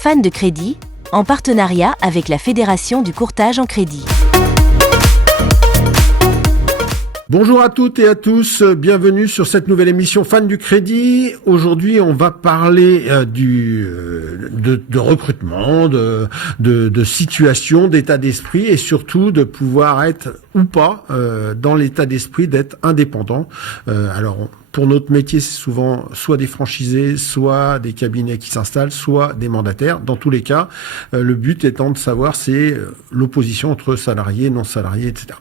Fan de crédit, en partenariat avec la Fédération du courtage en crédit. Bonjour à toutes et à tous, bienvenue sur cette nouvelle émission Fan du crédit. Aujourd'hui, on va parler de recrutement, de situation, d'état d'esprit et surtout de pouvoir être ou pas dans l'état d'esprit d'être indépendant. Pour notre métier, c'est souvent soit des franchisés, soit des cabinets qui s'installent, soit des mandataires. Dans tous les cas, le but étant de savoir c'est l'opposition entre salariés, non salariés, etc.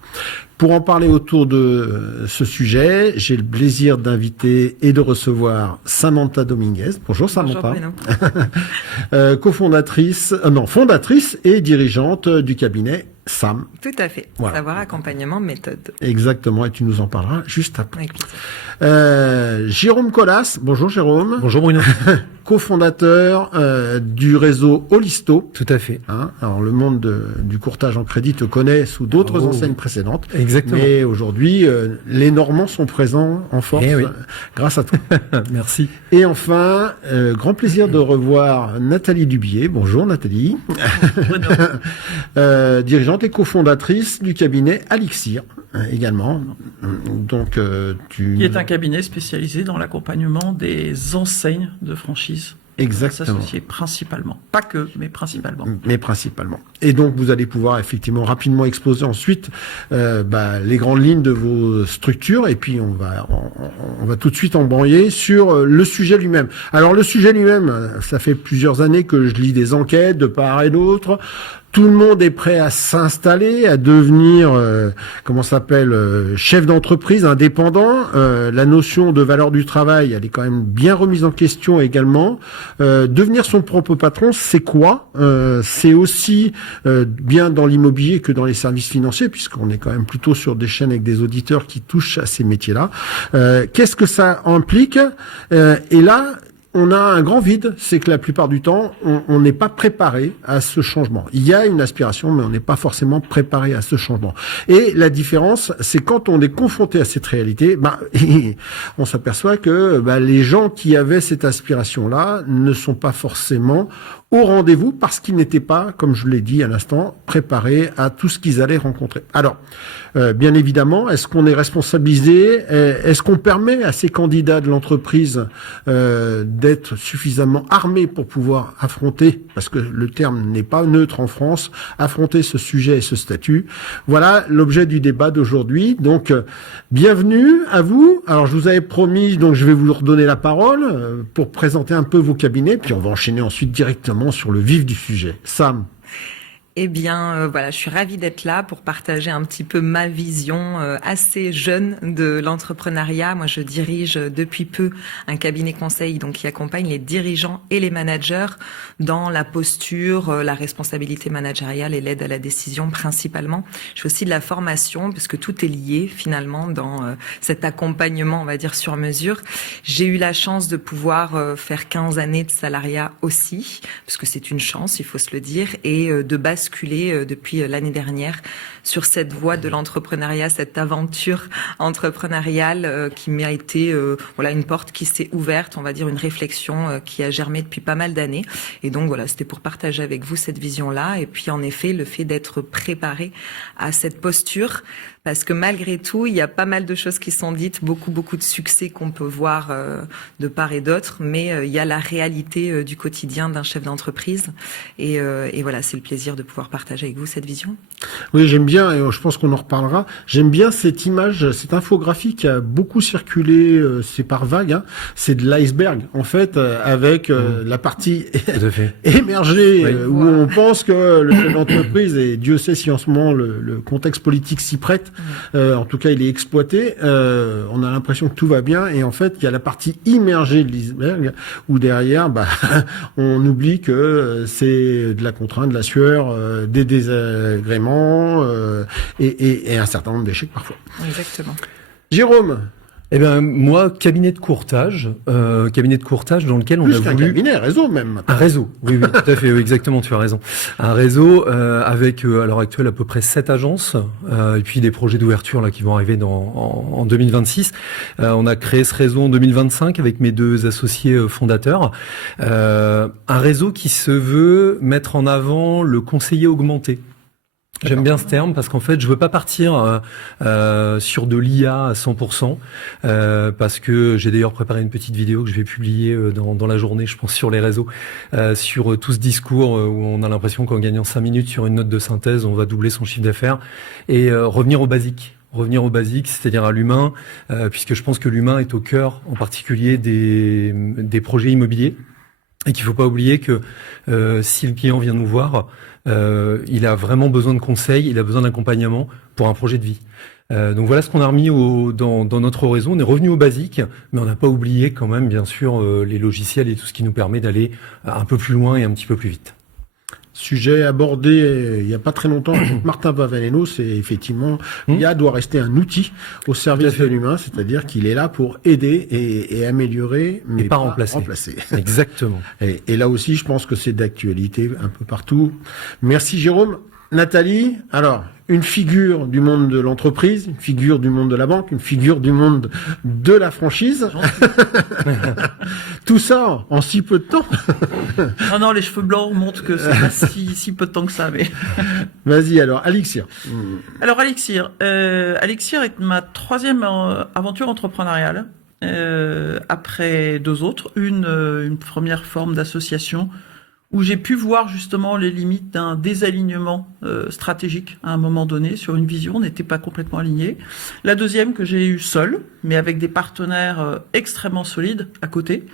Pour en parler autour de ce sujet, j'ai le plaisir d'inviter et de recevoir Samantha Dominguez. Bonjour Samantha. Bonjour fondatrice et dirigeante du cabinet SAM. Tout à fait. Voilà. Savoir, accompagnement, méthode. Exactement, et tu nous en parleras juste après. Jérôme Collas. Bonjour Jérôme. Bonjour Bruno. Cofondateur du réseau Holisto. Tout à fait. Alors le monde du courtage en crédit te connaît sous d'autres enseignes précédentes. Exactement. Mais aujourd'hui, les Normands sont présents en force grâce à toi. Merci. Et enfin, grand plaisir de revoir Nathalie Dubier. Bonjour Nathalie. Dirigeante et cofondatrice du cabinet Alixir également. Donc, qui est un cabinet spécialisé dans l'accompagnement des enseignes de franchise. Exactement. S'associer principalement. Pas que, mais principalement. Mais principalement. Et donc, vous allez pouvoir effectivement rapidement exposer ensuite les grandes lignes de vos structures. Et puis, on va tout de suite embrayer sur le sujet lui-même. Alors, le sujet lui-même, ça fait plusieurs années que je lis des enquêtes de part et d'autre. Tout le monde est prêt à s'installer, à devenir, chef d'entreprise, indépendant. La notion de valeur du travail, elle est quand même bien remise en question également. Devenir son propre patron, c'est quoi ? C'est aussi bien dans l'immobilier que dans les services financiers, puisqu'on est quand même plutôt sur des chaînes avec des auditeurs qui touchent à ces métiers-là. Qu'est-ce que ça implique ? Et là, on a un grand vide, c'est que la plupart du temps, on n'est pas préparé à ce changement. Il y a une aspiration, mais on n'est pas forcément préparé à ce changement. Et la différence, c'est quand on est confronté à cette réalité, on s'aperçoit que les gens qui avaient cette aspiration-là ne sont pas forcément au rendez-vous parce qu'ils n'étaient pas, comme je l'ai dit à l'instant, préparés à tout ce qu'ils allaient rencontrer. Alors, bien évidemment, est-ce qu'on est responsabilisé ? Est-ce qu'on permet à ces candidats de l'entreprise d'être suffisamment armés pour pouvoir affronter, parce que le terme n'est pas neutre en France, affronter ce sujet et ce statut ? Voilà l'objet du débat d'aujourd'hui. Donc, bienvenue à vous. Alors, je vous avais promis, donc je vais vous redonner la parole pour présenter un peu vos cabinets, puis on va enchaîner ensuite directement sur le vif du sujet. Sam. Eh bien, je suis ravie d'être là pour partager un petit peu ma vision assez jeune de l'entrepreneuriat. Moi, je dirige depuis peu un cabinet conseil qui accompagne les dirigeants et les managers dans la posture, la responsabilité managériale et l'aide à la décision principalement. Je fais aussi de la formation parce que tout est lié finalement dans cet accompagnement, on va dire, sur mesure. J'ai eu la chance de pouvoir faire 15 années de salariat aussi, parce que c'est une chance, il faut se le dire, et de basculer depuis l'année dernière sur cette voie de l'entrepreneuriat, cette aventure entrepreneuriale qui m'a été une porte qui s'est ouverte, on va dire une réflexion qui a germé depuis pas mal d'années. Et donc c'était pour partager avec vous cette vision-là. Et puis en effet, le fait d'être préparé à cette posture, parce que malgré tout, il y a pas mal de choses qui sont dites, beaucoup de succès qu'on peut voir de part et d'autre, mais il y a la réalité du quotidien d'un chef d'entreprise. Et voilà, c'est le plaisir de pouvoir partager avec vous cette vision. Oui, j'aime bien, et je pense qu'on en reparlera, j'aime bien cette image, cette infographie qui a beaucoup circulé, c'est par vague, c'est de l'iceberg, en fait, avec la partie émergée, où on pense que le chef d'entreprise, et Dieu sait si en ce moment le contexte politique s'y prête, en tout cas il est exploité, on a l'impression que tout va bien, et en fait il y a la partie immergée de l'iceberg, où derrière, on oublie que c'est de la contrainte, de la sueur, des désagréments, et un certain nombre d'échecs parfois. Exactement. Jérôme, Eh ben moi, cabinet de courtage dans lequel on Plus a qu'un voulu cabinet, réseau même. un réseau. Oui, tout à fait, oui, exactement, tu as raison. Un réseau avec à l'heure actuelle à peu près 7 agences et puis des projets d'ouverture là qui vont arriver en 2026. On a créé ce réseau en 2025 avec mes 2 associés fondateurs. Un réseau qui se veut mettre en avant le conseiller augmenté. J'aime bien ce terme parce qu'en fait, je veux pas partir sur de l'IA à 100%, parce que j'ai d'ailleurs préparé une petite vidéo que je vais publier dans la journée, je pense, sur les réseaux, sur tout ce discours où on a l'impression qu'en gagnant 5 minutes sur une note de synthèse, on va doubler son chiffre d'affaires, et revenir au basique, c'est-à-dire à l'humain, puisque je pense que l'humain est au cœur, en particulier des projets immobiliers. Et qu'il faut pas oublier que si le client vient nous voir, il a vraiment besoin de conseils, il a besoin d'accompagnement pour un projet de vie. Donc voilà ce qu'on a remis dans notre réseau. On est revenu au basique, mais on n'a pas oublié quand même, bien sûr, les logiciels et tout ce qui nous permet d'aller un peu plus loin et un petit peu plus vite. Sujet abordé il n'y a pas très longtemps avec Martin Pavanello, c'est effectivement l'IA doit rester un outil au service de l'humain, c'est-à-dire qu'il est là pour aider et améliorer, mais pas remplacer. Exactement. Et là aussi, je pense que c'est d'actualité un peu partout. Merci Jérôme. Nathalie, alors, une figure du monde de l'entreprise, une figure du monde de la banque, une figure du monde de la franchise. Tout ça en si peu de temps. Non, les cheveux blancs montrent que c'est pas si peu de temps que ça, mais... Vas-y alors, Alixir. Alors Alixir est ma 3e aventure entrepreneuriale, après 2 autres. Une première forme d'association où j'ai pu voir justement les limites d'un désalignement stratégique à un moment donné sur une vision, on n'était pas complètement alignés. La deuxième que j'ai eue seule, mais avec des partenaires extrêmement solides à côté,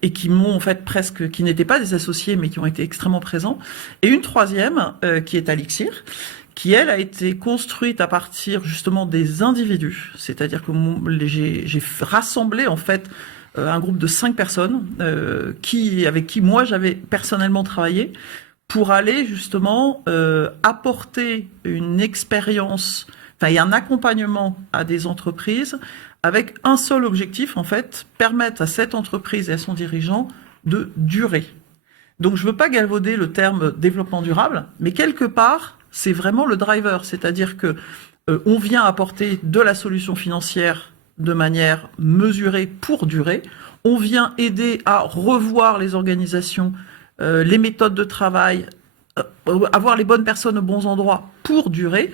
et qui m'ont en fait qui n'étaient pas des associés, mais qui ont été extrêmement présents. Et une troisième, qui est Alixir, qui elle a été construite à partir justement des individus. C'est-à-dire que j'ai rassemblé en fait un groupe de 5 personnes avec qui moi j'avais personnellement travaillé pour aller justement apporter une expérience, et un accompagnement à des entreprises avec un seul objectif, en fait, permettre à cette entreprise et à son dirigeant de durer. Donc je veux pas galvauder le terme développement durable, mais quelque part, c'est vraiment le driver, c'est-à-dire que on vient apporter de la solution financière de manière mesurée pour durer. On vient aider à revoir les organisations, les méthodes de travail, avoir les bonnes personnes aux bons endroits pour durer.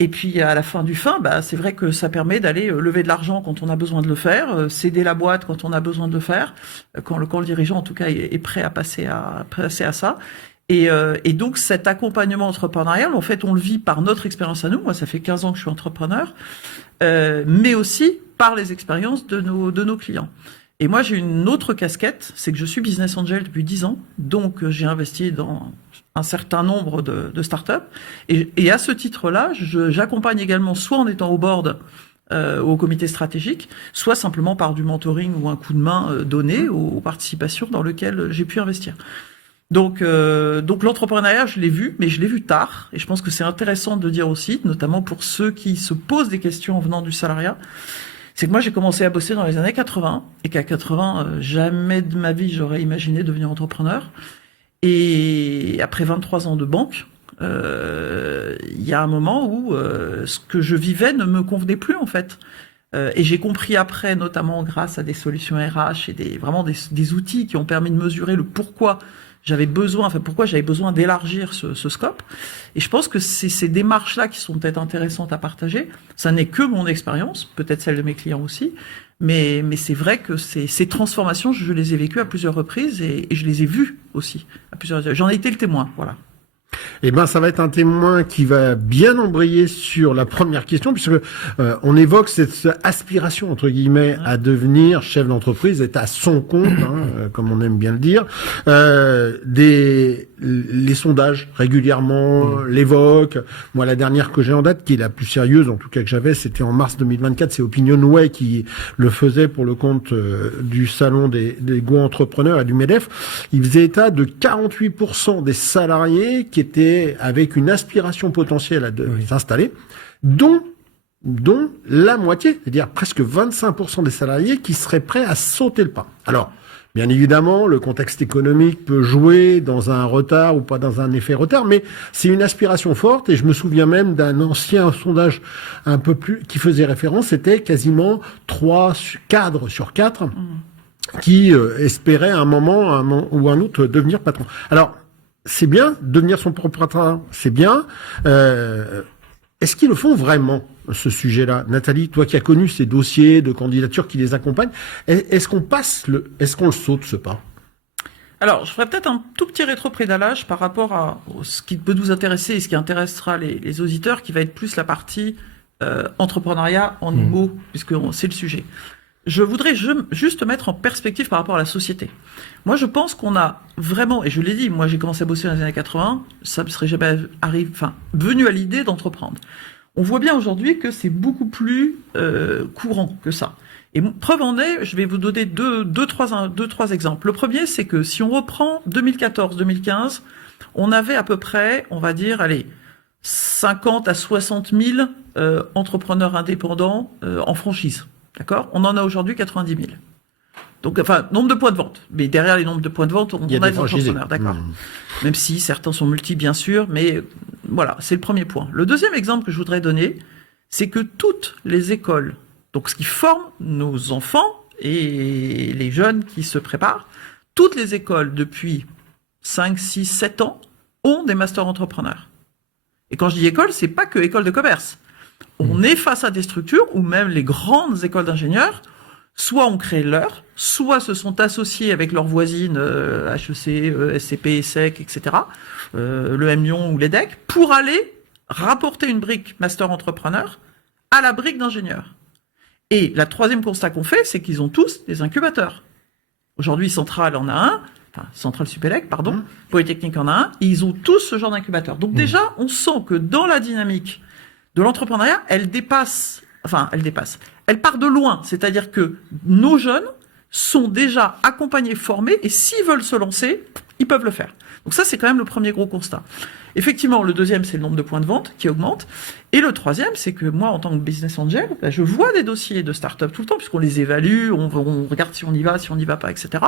Et puis à la fin du c'est vrai que ça permet d'aller lever de l'argent quand on a besoin de le faire, céder la boîte quand on a besoin de le faire, quand le dirigeant en tout cas est prêt à passer à ça. Et donc cet accompagnement entrepreneurial, en fait, on le vit par notre expérience à nous. Moi, ça fait 15 ans que je suis entrepreneur, mais aussi par les expériences de nos clients. Et moi, j'ai une autre casquette, c'est que je suis business angel depuis 10 ans, donc j'ai investi dans un certain nombre de startups. Et à ce titre-là, j'accompagne également soit en étant au board, au comité stratégique, soit simplement par du mentoring ou un coup de main donné aux participations dans lesquelles j'ai pu investir. Donc l'entrepreneuriat, je l'ai vu, mais je l'ai vu tard. Et je pense que c'est intéressant de dire aussi, notamment pour ceux qui se posent des questions en venant du salariat, c'est que moi j'ai commencé à bosser dans les années 80 et qu'à 80, jamais de ma vie j'aurais imaginé devenir entrepreneur. Et après 23 ans de banque, il y a un moment où ce que je vivais ne me convenait plus en fait. Et j'ai compris après, notamment grâce à des solutions RH et vraiment des outils qui ont permis de mesurer le pourquoi j'avais besoin d'élargir ce scope. Et je pense que c'est ces démarches-là qui sont peut-être intéressantes à partager. Ça n'est que mon expérience, peut-être celle de mes clients aussi. Mais c'est vrai que ces transformations, je les ai vécues à plusieurs reprises et je les ai vues aussi à plusieurs reprises. J'en ai été le témoin, voilà. Eh ben, ça va être un témoin qui va bien embrayer sur la première question, puisque on évoque cette aspiration entre guillemets à devenir chef d'entreprise, être à son compte, comme on aime bien le dire. Les sondages régulièrement l'évoquent. Moi, la dernière que j'ai en date, qui est la plus sérieuse, en tout cas que j'avais, c'était en mars 2024. C'est Opinionway qui le faisait pour le compte du salon des go-entrepreneurs et du MEDEF. Il faisait état de 48% des salariés qui étaient avec une aspiration potentielle à s'installer, dont dont la moitié, c'est-à-dire presque 25% des salariés qui seraient prêts à sauter le pas. Alors, bien évidemment, le contexte économique peut jouer dans un retard ou pas dans un effet retard, mais c'est une aspiration forte, et je me souviens même d'un ancien sondage un peu plus, qui faisait référence, c'était quasiment 3 cadres sur 4 qui espéraient à un moment ou un autre devenir patron. Alors, c'est bien, devenir son propre patron, c'est bien. Est-ce qu'ils le font vraiment, ce sujet-là? Nathalie, toi qui as connu ces dossiers de candidature qui les accompagnent, est-ce qu'on le saute, ce pas? Alors, je ferais peut-être un tout petit rétropédalage par rapport à ce qui peut nous intéresser et ce qui intéressera les auditeurs, qui va être plus la partie entrepreneuriat en IMO, puisque c'est le sujet. Je voudrais juste mettre en perspective par rapport à la société. Moi, je pense qu'on a vraiment, et je l'ai dit, moi j'ai commencé à bosser dans les années 80, ça ne serait jamais venu à l'idée d'entreprendre. On voit bien aujourd'hui que c'est beaucoup plus courant que ça. Et preuve en est, je vais vous donner deux, trois exemples. Le premier, c'est que si on reprend 2014-2015, on avait à peu près, on va dire, 50 à 60 000 entrepreneurs indépendants en franchise. D'accord? On en a aujourd'hui 90 000. Donc, nombre de points de vente. Mais derrière les nombres de points de vente, on a des entrepreneurs, d'accord? Même si certains sont multi, bien sûr, mais voilà, c'est le premier point. Le deuxième exemple que je voudrais donner, c'est que toutes les écoles, donc ce qui forme nos enfants et les jeunes qui se préparent, toutes les écoles depuis 5, 6, 7 ans ont des masters entrepreneurs. Et quand je dis école, c'est pas que école de commerce. On est face à des structures où même les grandes écoles d'ingénieurs, soit ont créé leur, soit se sont associés avec leurs voisines HEC, SCP, ESSEC, etc., le M Lyon ou l'EDEC, pour aller rapporter une brique master entrepreneur à la brique d'ingénieur. Et la troisième constat qu'on fait, c'est qu'ils ont tous des incubateurs. Aujourd'hui, Centrale en a un, Centrale Supélec, pardon, Polytechnique en a un, et ils ont tous ce genre d'incubateur. Donc déjà, on sent que dans la dynamique de l'entrepreneuriat, elle part de loin. C'est-à-dire que nos jeunes sont déjà accompagnés, formés, et s'ils veulent se lancer, ils peuvent le faire. Donc ça, c'est quand même le premier gros constat. Effectivement, le deuxième, c'est le nombre de points de vente qui augmente. Et le troisième, c'est que moi, en tant que business angel, je vois des dossiers de start-up tout le temps, puisqu'on les évalue, on regarde si on y va, si on n'y va pas, etc.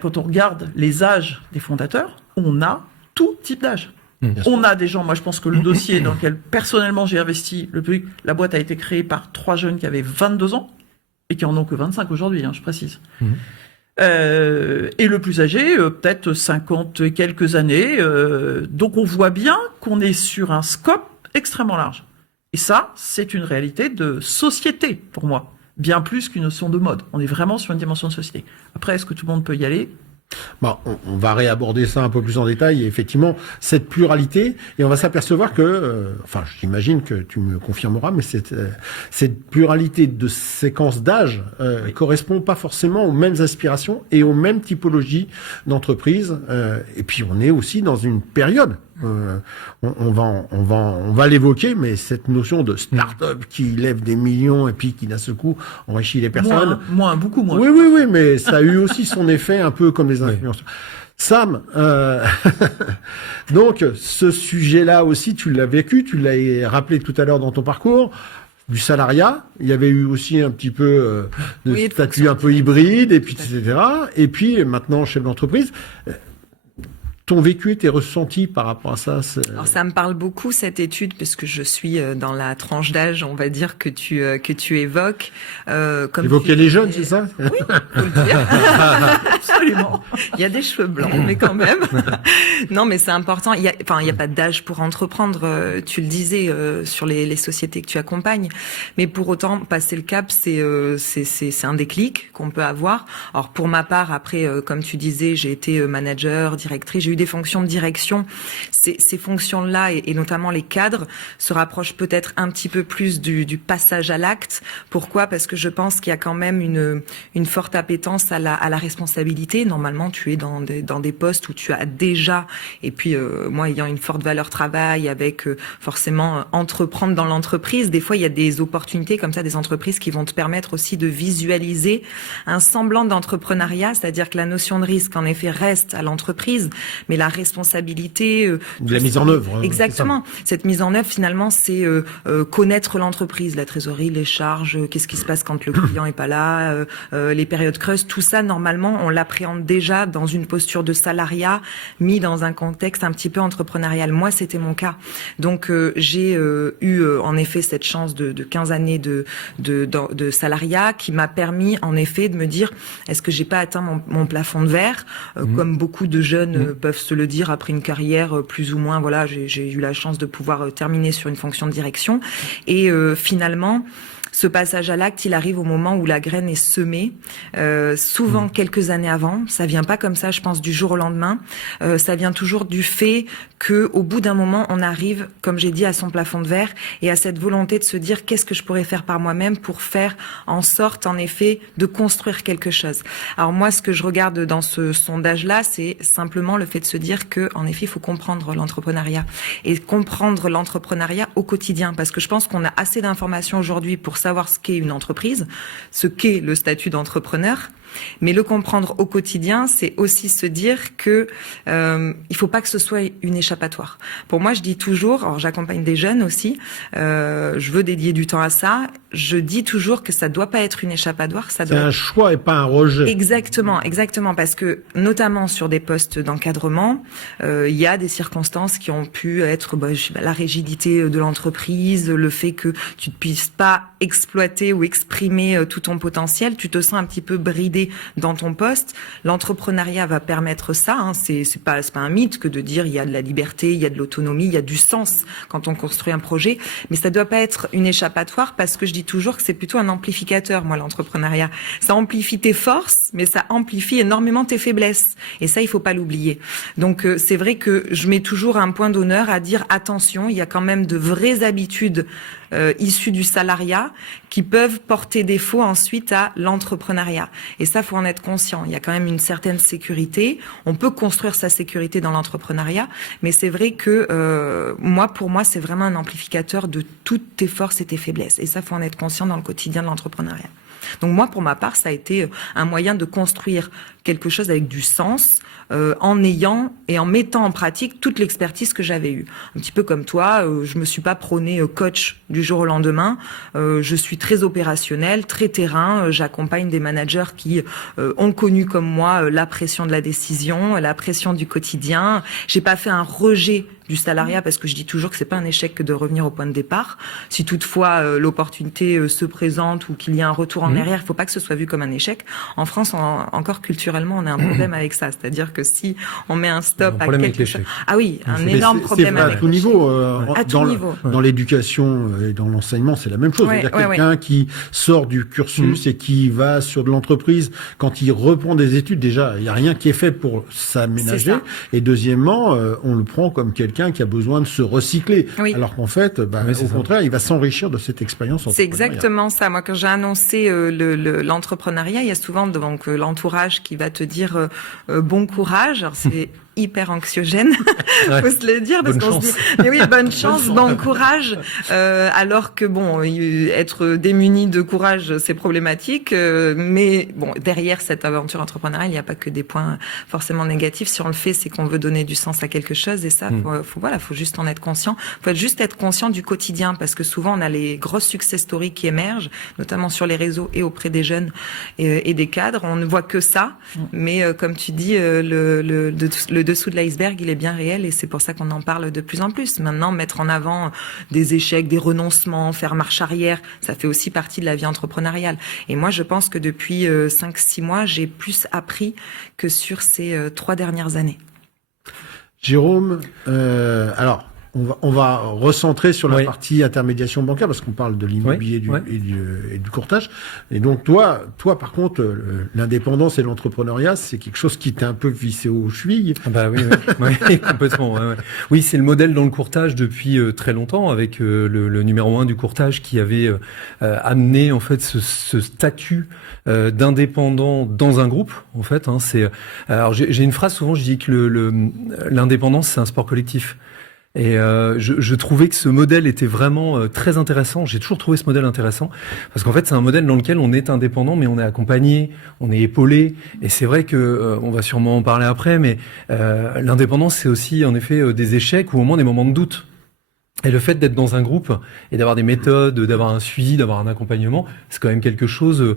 Quand on regarde les âges des fondateurs, on a tout type d'âge. On a des gens, moi je pense que le dossier dans lequel personnellement j'ai investi, la boîte a été créée par 3 jeunes qui avaient 22 ans et qui en ont que 25 aujourd'hui, je précise. Et le plus âgé, peut-être 50 et quelques années. Donc on voit bien qu'on est sur un scope extrêmement large. Et ça, c'est une réalité de société pour moi, bien plus qu'une notion de mode. On est vraiment sur une dimension de société. Après, est-ce que tout le monde peut y aller ? On va réaborder ça un peu plus en détail, et effectivement, cette pluralité, et on va s'apercevoir que, j'imagine que tu me confirmeras, mais cette pluralité de séquences d'âge correspond pas forcément aux mêmes aspirations et aux mêmes typologies d'entreprises, et puis on est aussi dans une période. On va l'évoquer, mais cette notion de start-up qui lève des millions et puis qui d'un seul coup enrichit les personnes. Beaucoup moins. Oui, mais ça a eu aussi son effet un peu comme les influenceurs. Sam, donc ce sujet-là aussi, tu l'as vécu, tu l'as rappelé tout à l'heure dans ton parcours. Du salariat, il y avait eu aussi un petit peu de statut un peu hybride, et puis etc. Et puis maintenant chef d'entreprise. Ton vécu, tes ressentis par rapport à ça? Alors ça me parle beaucoup cette étude parce que je suis dans la tranche d'âge, on va dire, que tu évoques. Évoquer les jeunes, c'est ça? Oui, faut le dire. Absolument. Il y a des cheveux blancs, mais quand même. Non, mais c'est important. Il y a pas d'âge pour entreprendre. Tu le disais sur les sociétés que tu accompagnes, mais pour autant passer le cap, c'est un déclic qu'on peut avoir. Alors pour ma part, après, comme tu disais, j'ai été manager, directrice. J'ai eu des fonctions de direction. Ces fonctions-là, et notamment les cadres, se rapprochent peut-être un petit peu plus du passage à l'acte. Pourquoi? Parce que je pense qu'il y a quand même une forte appétence à la responsabilité responsabilité. Normalement, tu es dans des postes où tu as déjà, et puis moi ayant une forte valeur travail, avec forcément entreprendre dans l'entreprise, des fois il y a des opportunités comme ça, des entreprises qui vont te permettre aussi de visualiser un semblant d'entrepreneuriat, c'est-à-dire que la notion de risque en effet reste à l'entreprise, mais la responsabilité de la mise en œuvre. Exactement. Cette mise en œuvre, finalement, c'est connaître l'entreprise, la trésorerie, les charges, qu'est-ce qui se passe quand le client est pas là, les périodes creuses, tout ça, normalement, on l'appréhende déjà dans une posture de salariat, mis dans un contexte un petit peu entrepreneurial. Moi, c'était mon cas. Donc, j'ai eu, en effet, cette chance de 15 années de salariat qui m'a permis, en effet, de me dire, est-ce que j'ai pas atteint mon plafond de verre, comme beaucoup de jeunes peuvent se le dire après une carrière plus ou moins, voilà, j'ai eu la chance de pouvoir terminer sur une fonction de direction. Et finalement, ce passage à l'acte, il arrive au moment où la graine est semée, souvent quelques années avant. Ça vient pas comme ça, je pense, du jour au lendemain. Ça vient toujours du fait que, au bout d'un moment, on arrive, comme j'ai dit, à son plafond de verre et à cette volonté de se dire qu'est-ce que je pourrais faire par moi-même pour faire en sorte, en effet, de construire quelque chose. Alors moi, ce que je regarde dans ce sondage-là, c'est simplement le fait de se dire que, en effet, il faut comprendre l'entrepreneuriat et comprendre l'entrepreneuriat au quotidien, parce que je pense qu'on a assez d'informations aujourd'hui pour savoir ce qu'est une entreprise, ce qu'est le statut d'entrepreneur. Mais le comprendre au quotidien, c'est aussi se dire que il faut pas que ce soit une échappatoire. Pour moi, je dis toujours, alors j'accompagne des jeunes aussi, je veux dédier du temps à ça. Je dis toujours que ça doit pas être une échappatoire, ça doit. C'est un choix et pas un rejet. Exactement, parce que notamment sur des postes d'encadrement, il y a des circonstances qui ont pu être la rigidité de l'entreprise, le fait que tu ne puisses pas exploiter ou exprimer tout ton potentiel, tu te sens un petit peu bridé dans ton poste. L'entrepreneuriat va permettre ça, hein. C'est pas un mythe que de dire il y a de la liberté, il y a de l'autonomie, il y a du sens quand on construit un projet, mais ça doit pas être une échappatoire, parce que je dis toujours que c'est plutôt un amplificateur, moi, l'entrepreneuriat. Ça amplifie tes forces, mais ça amplifie énormément tes faiblesses. Et ça, il faut pas l'oublier. Donc, c'est vrai que je mets toujours un point d'honneur à dire attention, il y a quand même de vraies habitudes issues du salariat qui peuvent porter défaut ensuite à l'entrepreneuriat. Et ça, faut en être conscient. Il y a quand même une certaine sécurité. On peut construire sa sécurité dans l'entrepreneuriat, mais c'est vrai que pour moi, c'est vraiment un amplificateur de toutes tes forces et tes faiblesses. Et ça, faut en être conscient dans le quotidien de l'entrepreneuriat. Donc moi, pour ma part, ça a été un moyen de construire quelque chose avec du sens, en ayant et en mettant en pratique toute l'expertise que j'avais eue. Un petit peu comme toi, je me suis pas prônée coach du jour au lendemain. Je suis très opérationnelle, très terrain. J'accompagne des managers qui ont connu comme moi la pression de la décision, la pression du quotidien. J'ai pas fait un rejet du salariat, parce que je dis toujours que c'est pas un échec que de revenir au point de départ. Si toutefois l'opportunité se présente ou qu'il y a un retour en arrière, il faut pas que ce soit vu comme un échec. En France, encore culturellement, on a un problème avec ça. C'est-à-dire que si on met un stop à quelque chose... Ah oui, un énorme problème avec à tout niveau. À tout niveau. Dans l'éducation et dans l'enseignement, c'est la même chose. C'est-à-dire quelqu'un qui sort du cursus et qui va sur de l'entreprise, quand il reprend des études, déjà, il n'y a rien qui est fait pour s'aménager. Et deuxièmement, on le prend comme quelqu'un qui a besoin de se recycler. Oui. Alors qu'en fait, au contraire, il va s'enrichir de cette expérience. C'est exactement ça. Moi, quand j'ai annoncé l'entrepreneuriat, il y a souvent donc l'entourage qui va te dire bon courage. Alors, c'est hyper anxiogène, faut se le dire, parce qu'on se dit, mais oui, bonne chance, bon courage, alors que bon, être démuni de courage, c'est problématique, mais bon, derrière cette aventure entrepreneuriale, il n'y a pas que des points forcément négatifs. Si on le fait, c'est qu'on veut donner du sens à quelque chose, et ça, faut juste en être conscient. Faut juste être conscient du quotidien, parce que souvent, on a les grosses success stories qui émergent, notamment sur les réseaux et auprès des jeunes et des cadres. On ne voit que ça, mais comme tu dis, le dessous de l'iceberg, il est bien réel, et c'est pour ça qu'on en parle de plus en plus. Maintenant, mettre en avant des échecs, des renoncements, faire marche arrière, ça fait aussi partie de la vie entrepreneuriale. Et moi, je pense que depuis 5-6 mois, j'ai plus appris que sur ces 3 dernières années. Jérôme, alors, On va recentrer sur la Oui. partie intermédiation bancaire parce qu'on parle de l'immobilier Oui, et du courtage. Et donc toi, par contre, l'indépendance et l'entrepreneuriat, c'est quelque chose qui t'est un peu vissé aux chevilles. Ah bah oui, oui, complètement. Ouais. Oui, c'est le modèle dans le courtage depuis très longtemps, avec le numéro 1 du courtage qui avait amené en fait ce statut d'indépendant dans un groupe. En fait, hein, alors j'ai une phrase souvent, je dis que l'indépendance c'est un sport collectif. Et je trouvais que ce modèle était vraiment très intéressant. J'ai toujours trouvé ce modèle intéressant parce qu'en fait, c'est un modèle dans lequel on est indépendant, mais on est accompagné, on est épaulé. Et c'est vrai que on va sûrement en parler après, mais l'indépendance, c'est aussi en effet des échecs ou au moins des moments de doute. Et le fait d'être dans un groupe et d'avoir des méthodes, d'avoir un suivi, d'avoir un accompagnement, c'est quand même quelque chose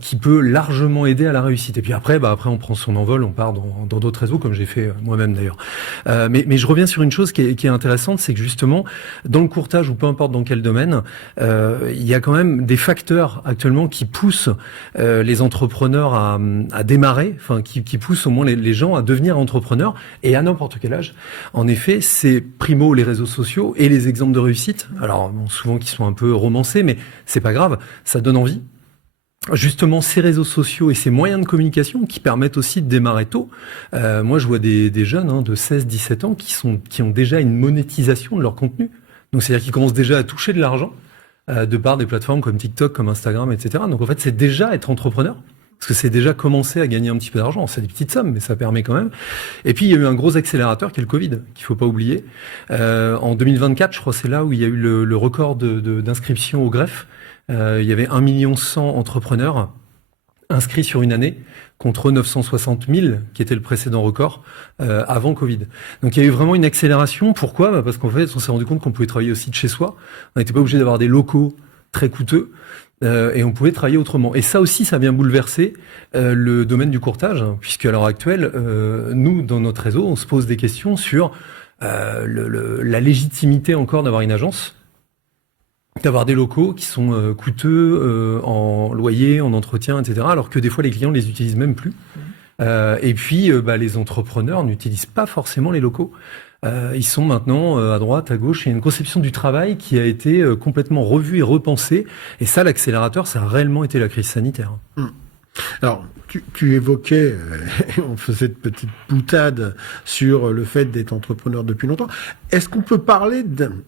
qui peut largement aider à la réussite. Et puis après, on prend son envol, on part dans d'autres réseaux, comme j'ai fait moi-même d'ailleurs. Mais je reviens sur une chose qui est intéressante, c'est que justement, dans le courtage ou peu importe dans quel domaine, il y a quand même des facteurs actuellement qui poussent les entrepreneurs à démarrer, enfin qui poussent au moins les gens à devenir entrepreneurs et à n'importe quel âge. En effet, c'est primo les réseaux sociaux et les exemples de réussite, alors bon, souvent qui sont un peu romancés, mais c'est pas grave, ça donne envie. Justement, ces réseaux sociaux et ces moyens de communication qui permettent aussi de démarrer tôt. Moi, je vois des jeunes de 16-17 ans qui ont déjà une monétisation de leur contenu. Donc, c'est-à-dire qu'ils commencent déjà à toucher de l'argent de par des plateformes comme TikTok, comme Instagram, etc. Donc, en fait, c'est déjà être entrepreneur. Parce que c'est déjà commencé à gagner un petit peu d'argent. C'est des petites sommes, mais ça permet quand même. Et puis, il y a eu un gros accélérateur qui est le Covid, qu'il faut pas oublier. En 2024, je crois, c'est là où il y a eu le record d'inscription au greffe. Il y avait 1 100 000 entrepreneurs inscrits sur une année contre 960 000 qui était le précédent record avant Covid. Donc il y a eu vraiment une accélération. Pourquoi ? Parce qu'en fait, on s'est rendu compte qu'on pouvait travailler aussi de chez soi. On n'était pas obligé d'avoir des locaux très coûteux. Et on pouvait travailler autrement. Et ça aussi, ça vient bouleverser le domaine du courtage, hein, puisque à l'heure actuelle, nous, dans notre réseau, on se pose des questions sur la légitimité encore d'avoir une agence, d'avoir des locaux qui sont coûteux en loyer, en entretien, etc., alors que des fois, les clients ne les utilisent même plus. Et puis, les entrepreneurs n'utilisent pas forcément les locaux. Ils sont maintenant à droite, à gauche. Il y a une conception du travail qui a été complètement revue et repensée. Et ça, l'accélérateur, ça a réellement été la crise sanitaire. Alors, tu évoquais, on faisait cette petite boutade sur le fait d'être entrepreneur depuis longtemps. Est-ce qu'on peut parler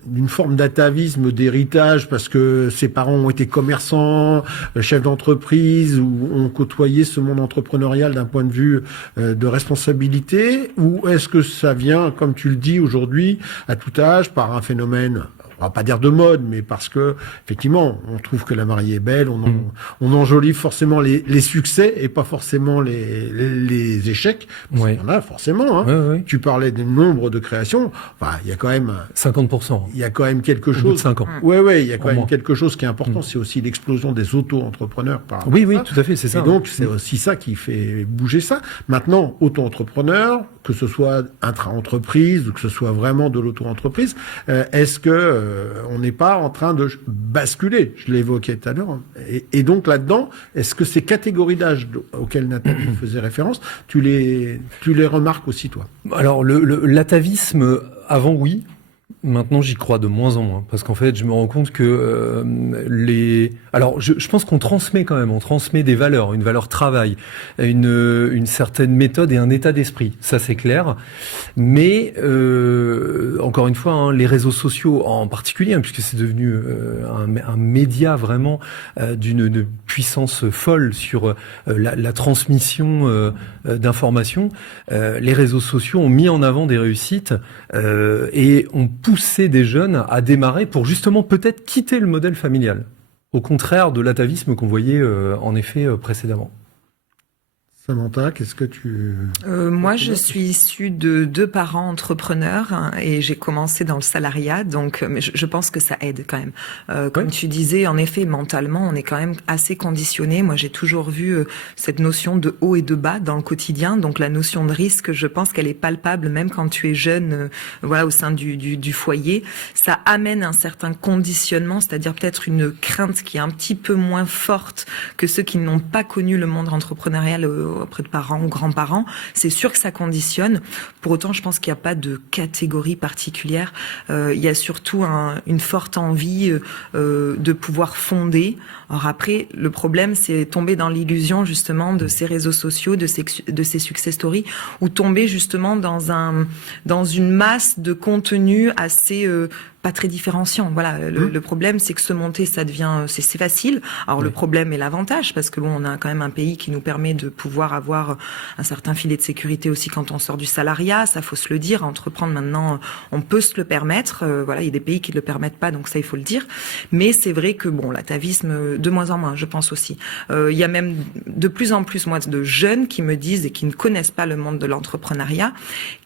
d'une forme d'atavisme, d'héritage, parce que ses parents ont été commerçants, chefs d'entreprise, ou ont côtoyé ce monde entrepreneurial d'un point de vue de responsabilité, ou est-ce que ça vient, comme tu le dis aujourd'hui, à tout âge, par un phénomène, on va pas dire de mode, mais parce que effectivement, on trouve que la mariée est belle, on enjolive forcément les succès et pas forcément les échecs. Oui. Il y en a forcément. Hein. Oui. Tu parlais du nombre de créations. Enfin, il y a quand même 50%. Il y a quand même quelque Au bout de chose. 5 ans. Ouais, il y a quand Au même moins. quelque chose qui est important. C'est aussi l'explosion des auto-entrepreneurs. Oui, tout à fait, c'est ça. Et donc, c'est aussi ça qui fait bouger ça. Maintenant, auto-entrepreneur, que ce soit intra-entreprise ou que ce soit vraiment de l'auto-entreprise, est-ce que on n'est pas en train de basculer? Je l'évoquais tout à l'heure. Et donc là-dedans, est-ce que ces catégories d'âge auxquelles Nathalie faisait référence, tu les remarques aussi, toi? Alors, l'atavisme, avant, oui. Maintenant, j'y crois de moins en moins, parce qu'en fait, je me rends compte que Alors, je pense qu'on transmet quand même, on transmet des valeurs, une valeur travail, une certaine méthode et un état d'esprit. Ça, c'est clair. Mais encore une fois, hein, les réseaux sociaux en particulier, hein, puisque c'est devenu un média vraiment d'une puissance folle sur la transmission d'informations. Les réseaux sociaux ont mis en avant des réussites et ont poussé des jeunes à démarrer pour justement peut-être quitter le modèle familial, au contraire de l'atavisme qu'on voyait en effet précédemment. Samantha, qu'est-ce que tu... Moi, je suis issue de 2 parents entrepreneurs hein, et j'ai commencé dans le salariat, donc mais je pense que ça aide quand même. Comme tu disais, en effet, mentalement, on est quand même assez conditionné. Moi, j'ai toujours vu cette notion de haut et de bas dans le quotidien, donc la notion de risque, je pense qu'elle est palpable même quand tu es jeune, voilà, au sein du foyer. Ça amène un certain conditionnement, c'est-à-dire peut-être une crainte qui est un petit peu moins forte que ceux qui n'ont pas connu le monde entrepreneurial auprès de parents ou grands-parents, c'est sûr que ça conditionne. Pour autant, je pense qu'il n'y a pas de catégorie particulière. Il y a surtout une forte envie de pouvoir fonder. Alors après, le problème, c'est tomber dans l'illusion justement de ces réseaux sociaux, de ces success stories, ou tomber justement dans une masse de contenu assez pas très différenciant. Voilà, le problème, c'est que se monter, ça devient, c'est facile. Alors le problème est l'avantage, parce que bon, on a quand même un pays qui nous permet de pouvoir avoir un certain filet de sécurité aussi quand on sort du salariat. Ça, faut se le dire. Entreprendre maintenant, on peut se le permettre. Voilà, il y a des pays qui ne le permettent pas, donc ça, il faut le dire. Mais c'est vrai que bon, l'atavisme, de moins en moins, je pense aussi. Il y a même de plus en plus, moi, de jeunes qui me disent et qui ne connaissent pas le monde de l'entrepreneuriat,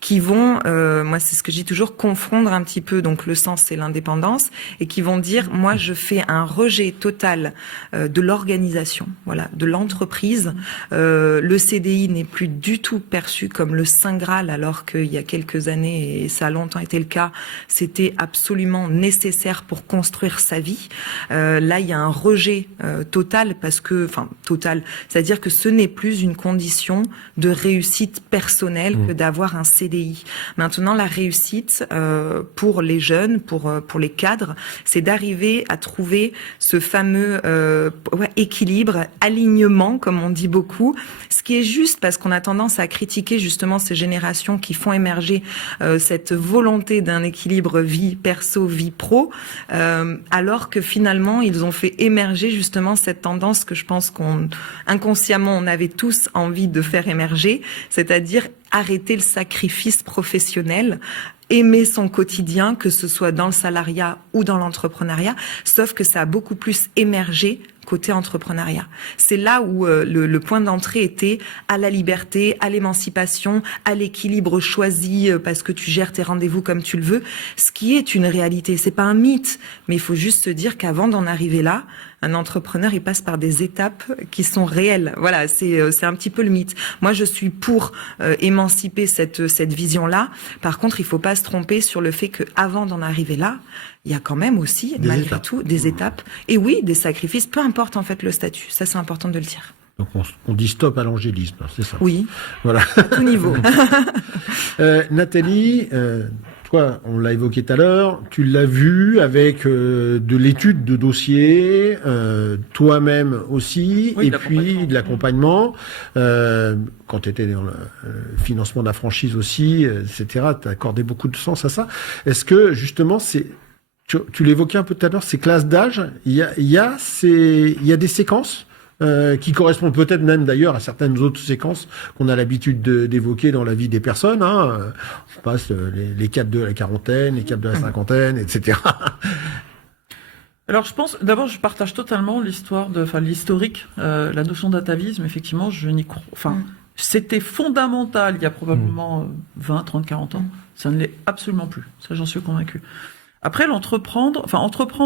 qui vont, moi, c'est ce que je dis toujours, confondre un petit peu donc le sens et l'indépendance, et qui vont dire, moi, je fais un rejet total de l'organisation, voilà, de l'entreprise. Le CDI n'est plus du tout perçu comme le Saint Graal, alors qu'il y a quelques années, et ça a longtemps été le cas, c'était absolument nécessaire pour construire sa vie. Là, il y a un rejet total, total, c'est-à-dire que ce n'est plus une condition de réussite personnelle que d'avoir un CDI. Maintenant, la réussite pour les jeunes, pour les cadres, c'est d'arriver à trouver ce fameux équilibre, alignement, comme on dit beaucoup, ce qui est juste, parce qu'on a tendance à critiquer justement ces générations qui font émerger cette volonté d'un équilibre vie perso, vie pro, alors que finalement ils ont fait émerger justement cette tendance que je pense inconsciemment on avait tous envie de faire émerger, c'est-à-dire arrêter le sacrifice professionnel, aimer son quotidien, que ce soit dans le salariat ou dans l'entrepreneuriat, sauf que ça a beaucoup plus émergé côté entrepreneuriat. C'est là où le point d'entrée était à la liberté, à l'émancipation, à l'équilibre choisi parce que tu gères tes rendez-vous comme tu le veux, ce qui est une réalité. C'est pas un mythe, mais il faut juste se dire qu'avant d'en arriver là, un entrepreneur, il passe par des étapes qui sont réelles. Voilà, c'est un petit peu le mythe. Moi, je suis pour émanciper cette vision-là. Par contre, il faut pas se tromper sur le fait que avant d'en arriver là, il y a quand même aussi, malgré tout, des étapes. Et oui, des sacrifices, peu importe en fait le statut. Ça, c'est important de le dire. Donc on dit stop à l'angélisme, c'est ça. Oui, voilà. À tout niveau. Nathalie, toi, on l'a évoqué tout à l'heure, tu l'as vu avec de l'étude de dossier, toi-même aussi, Oui, et puis de l'accompagnement. Quand tu étais dans le financement de la franchise aussi, etc., tu as accordé beaucoup de sens à ça. Est-ce que, justement, tu l'évoquais un peu tout à l'heure, ces classes d'âge, il y a des séquences qui correspondent peut-être même d'ailleurs à certaines autres séquences qu'on a l'habitude d'évoquer dans la vie des personnes. On passe les caps de la quarantaine, les caps de la cinquantaine, etc. Alors je pense, d'abord je partage totalement l'historique, la notion d'atavisme, effectivement, je n'y crois, c'était fondamental il y a probablement 20, 30, 40 ans, ça ne l'est absolument plus, ça j'en suis convaincu. Après entreprendre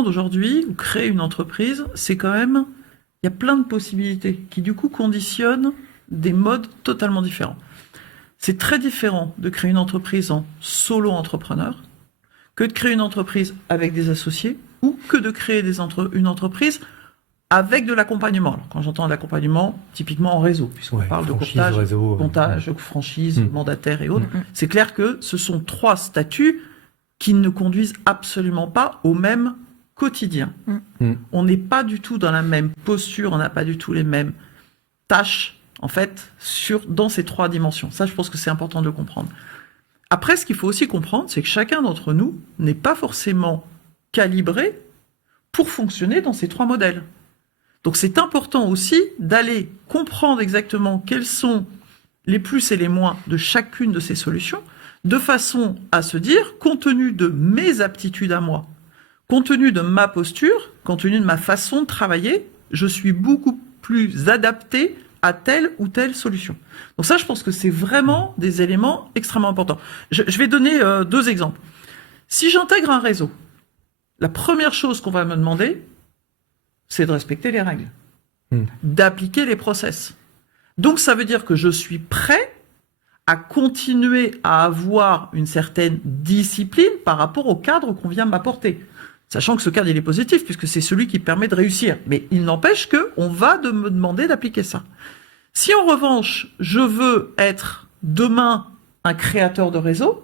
aujourd'hui, ou créer une entreprise, c'est quand même, il y a plein de possibilités qui du coup conditionnent des modes totalement différents. C'est très différent de créer une entreprise en solo-entrepreneur que de créer une entreprise avec des associés ou que de créer une entreprise avec de l'accompagnement. Alors, quand j'entends de l'accompagnement, typiquement en réseau, puisqu'on parle de courtage, comptage, franchise, mandataire et autres, c'est clair que ce sont trois statuts qui ne conduisent absolument pas au même quotidien. On n'est pas du tout dans la même posture, on n'a pas du tout les mêmes tâches, en fait, dans ces trois dimensions. Ça, je pense que c'est important de le comprendre. Après, ce qu'il faut aussi comprendre, c'est que chacun d'entre nous n'est pas forcément calibré pour fonctionner dans ces trois modèles. Donc, c'est important aussi d'aller comprendre exactement quels sont les plus et les moins de chacune de ces solutions, de façon à se dire, compte tenu de mes aptitudes à moi, compte tenu de ma posture, compte tenu de ma façon de travailler, je suis beaucoup plus adapté à telle ou telle solution. Donc ça, je pense que c'est vraiment des éléments extrêmement importants. Je vais donner 2 exemples. Si j'intègre un réseau, la première chose qu'on va me demander, c'est de respecter les règles, d'appliquer les process. Donc ça veut dire que je suis prêt à continuer à avoir une certaine discipline par rapport au cadre qu'on vient m'apporter. Sachant que ce cadre, il est positif, puisque c'est celui qui permet de réussir. Mais il n'empêche qu'on va me demander d'appliquer ça. Si en revanche, je veux être demain un créateur de réseau,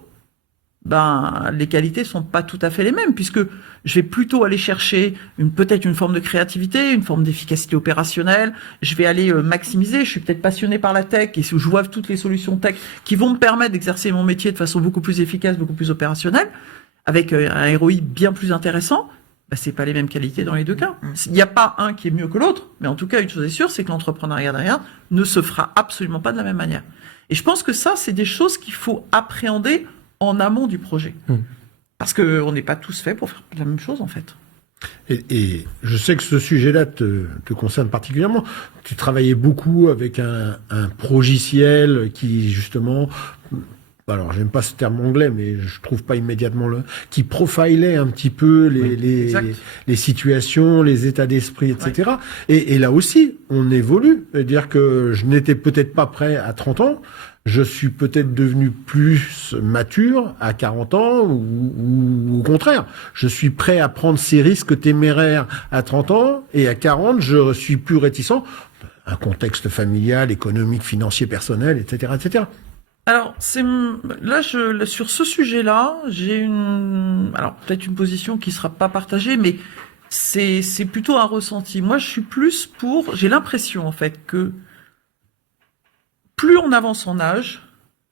ben, les qualités sont pas tout à fait les mêmes, puisque je vais plutôt aller chercher peut-être une forme de créativité, une forme d'efficacité opérationnelle. Je vais aller maximiser. Je suis peut-être passionné par la tech et je vois toutes les solutions tech qui vont me permettre d'exercer mon métier de façon beaucoup plus efficace, beaucoup plus opérationnelle, avec un ROI bien plus intéressant. Ben, c'est pas les mêmes qualités dans les deux cas. Il n'y a pas un qui est mieux que l'autre, mais en tout cas, une chose est sûre, c'est que l'entrepreneuriat derrière ne se fera absolument pas de la même manière. Et je pense que ça, c'est des choses qu'il faut appréhender en amont du projet. Parce qu'on n'est pas tous faits pour faire la même chose, en fait. Et je sais que ce sujet-là te concerne particulièrement. Tu travaillais beaucoup avec un progiciel qui, justement, alors j'aime pas ce terme anglais, mais je trouve pas immédiatement qui profilait un petit peu les situations, les états d'esprit, etc. Ouais. Et là aussi, on évolue. C'est-à-dire que je n'étais peut-être pas prêt à 30 ans. Je suis peut-être devenu plus mature à 40 ans ou au contraire. Je suis prêt à prendre ces risques téméraires à 30 ans et à 40, je suis plus réticent. Un contexte familial, économique, financier, personnel, etc., etc. Alors, sur ce sujet-là, j'ai peut-être une position qui sera pas partagée, mais c'est plutôt un ressenti. Moi, je suis j'ai l'impression, en fait, que plus on avance en âge,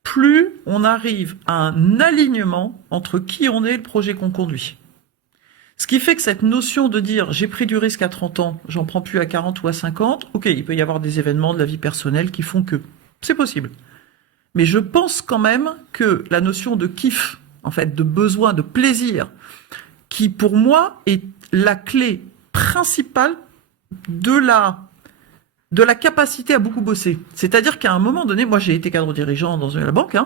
plus on arrive à un alignement entre qui on est et le projet qu'on conduit. Ce qui fait que cette notion de dire j'ai pris du risque à 30 ans, j'en prends plus à 40 ou à 50, ok, il peut y avoir des événements de la vie personnelle qui font que c'est possible. Mais je pense quand même que la notion de kiff, en fait, de besoin, de plaisir, qui pour moi est la clé principale de la capacité à beaucoup bosser. C'est-à-dire qu'à un moment donné, moi j'ai été cadre dirigeant dans la banque,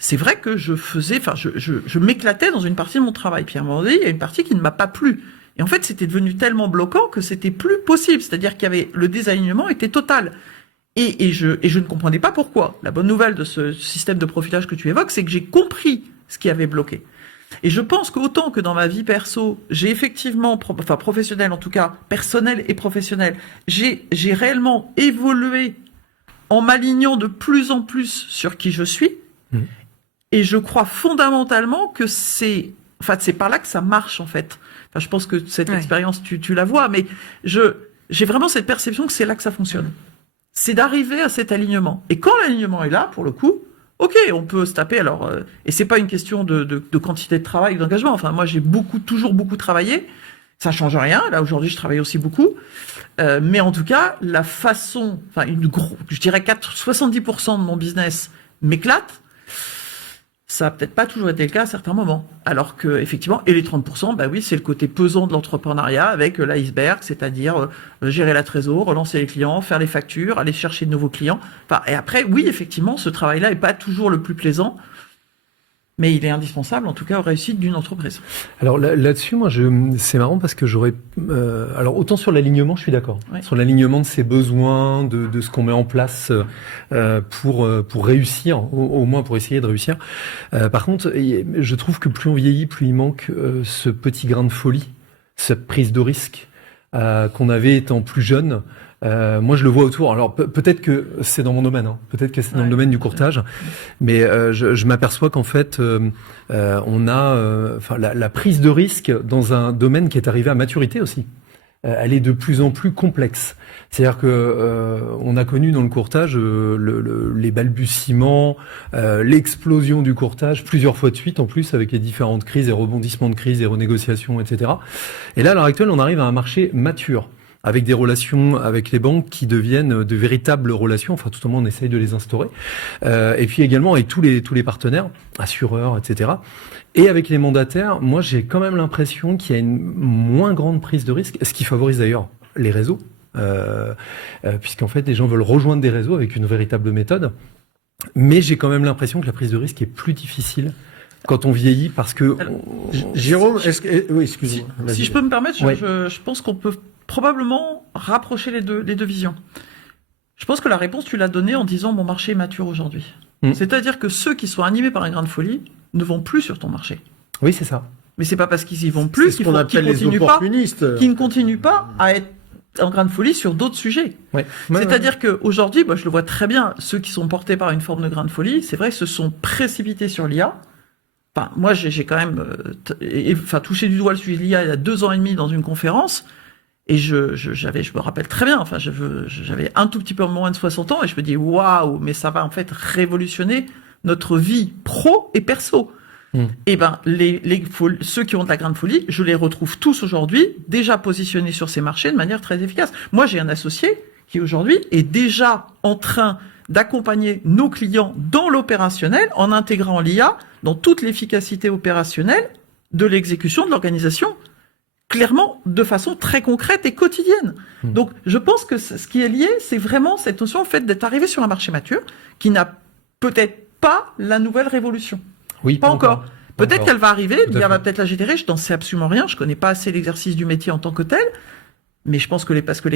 c'est vrai que je m'éclatais dans une partie de mon travail. Puis à un moment donné, il y a une partie qui ne m'a pas plu. Et en fait, c'était devenu tellement bloquant que c'était plus possible. C'est-à-dire le désalignement était total. Et je ne comprenais pas pourquoi. La bonne nouvelle de ce système de profilage que tu évoques, c'est que j'ai compris ce qui avait bloqué. Et je pense qu'autant que dans ma vie perso, j'ai effectivement, professionnelle en tout cas, personnelle et professionnelle, j'ai réellement évolué en m'alignant de plus en plus sur qui je suis. Et je crois fondamentalement que c'est par là que ça marche, en fait. Enfin, je pense que cette expérience, tu la vois, mais j'ai vraiment cette perception que c'est là que ça fonctionne. C'est d'arriver à cet alignement. Et quand l'alignement est là, pour le coup, ok, on peut se taper. Alors, et c'est pas une question de quantité de travail ou d'engagement. Enfin, moi, j'ai toujours beaucoup travaillé. Ça change rien. Là, aujourd'hui, je travaille aussi beaucoup. Mais en tout cas, la façon, je dirais 70% de mon business m'éclate. Ça n'a peut-être pas toujours été le cas à certains moments. Alors que, effectivement, et les 30%, bah oui, c'est le côté pesant de l'entrepreneuriat avec l'iceberg, c'est-à-dire gérer la trésor, relancer les clients, faire les factures, aller chercher de nouveaux clients. Et après, oui, effectivement, ce travail-là n'est pas toujours le plus plaisant, mais il est indispensable, en tout cas, aux réussites d'une entreprise. Alors là-dessus, moi, c'est marrant parce que alors autant sur l'alignement, je suis d'accord. Ouais. Sur l'alignement de ses besoins, de ce qu'on met en place pour réussir, au moins pour essayer de réussir. Par contre, je trouve que plus on vieillit, plus il manque ce petit grain de folie, cette prise de risque qu'on avait étant plus jeune. Moi, je le vois autour. Alors, peut-être que c'est dans mon domaine, peut-être que c'est dans le domaine du courtage, mais je m'aperçois qu'en fait, on a la prise de risque dans un domaine qui est arrivé à maturité aussi. Elle est de plus en plus complexe. C'est-à-dire que on a connu dans le courtage les balbutiements, l'explosion du courtage plusieurs fois de suite, en plus avec les différentes crises et rebondissements de crise et renégociations, etc. Et là, à l'heure actuelle, on arrive à un marché mature, avec des relations avec les banques qui deviennent de véritables relations, enfin tout au moins on essaye de les instaurer, et puis également avec tous les partenaires, assureurs, etc. Et avec les mandataires, moi j'ai quand même l'impression qu'il y a une moins grande prise de risque, ce qui favorise d'ailleurs les réseaux, puisqu'en fait les gens veulent rejoindre des réseaux avec une véritable méthode, mais j'ai quand même l'impression que la prise de risque est plus difficile quand on vieillit, parce que... Jérôme, oui, excusez-moi. Si je peux me permettre, je pense qu'on peut probablement rapprocher les deux visions. Je pense que la réponse, tu l'as donnée en disant mon marché est mature aujourd'hui. C'est-à-dire que ceux qui sont animés par un grain de folie ne vont plus sur ton marché. Oui, c'est ça. Mais c'est pas parce qu'ils y vont plus qu'ils ne continuent pas à être en grain de folie sur d'autres sujets. Ouais. C'est-à-dire qu'aujourd'hui, je le vois très bien, ceux qui sont portés par une forme de grain de folie, c'est vrai, se sont précipités sur l'IA. Enfin, moi, j'ai quand même touché du doigt le sujet de l'IA il y a 2 ans et demi dans une conférence, et je me rappelle très bien, j'avais un tout petit peu moins de 60 ans, et je me dis, waouh, mais ça va en fait révolutionner notre vie pro et perso. Et ceux qui ont de la grande folie, je les retrouve tous aujourd'hui déjà positionnés sur ces marchés de manière très efficace. Moi, j'ai un associé qui aujourd'hui est déjà en train d'accompagner nos clients dans l'opérationnel en intégrant l'IA dans toute l'efficacité opérationnelle de l'exécution de l'organisation, clairement de façon très concrète et quotidienne. Donc, je pense que ce qui est lié, c'est vraiment cette notion en fait d'être arrivé sur un marché mature qui n'a peut-être pas la nouvelle révolution. Oui, pas encore. Peut-être qu'elle va arriver, l'IA va peut-être la générer, je n'en sais absolument rien, je connais pas assez l'exercice du métier en tant que tel, mais je pense que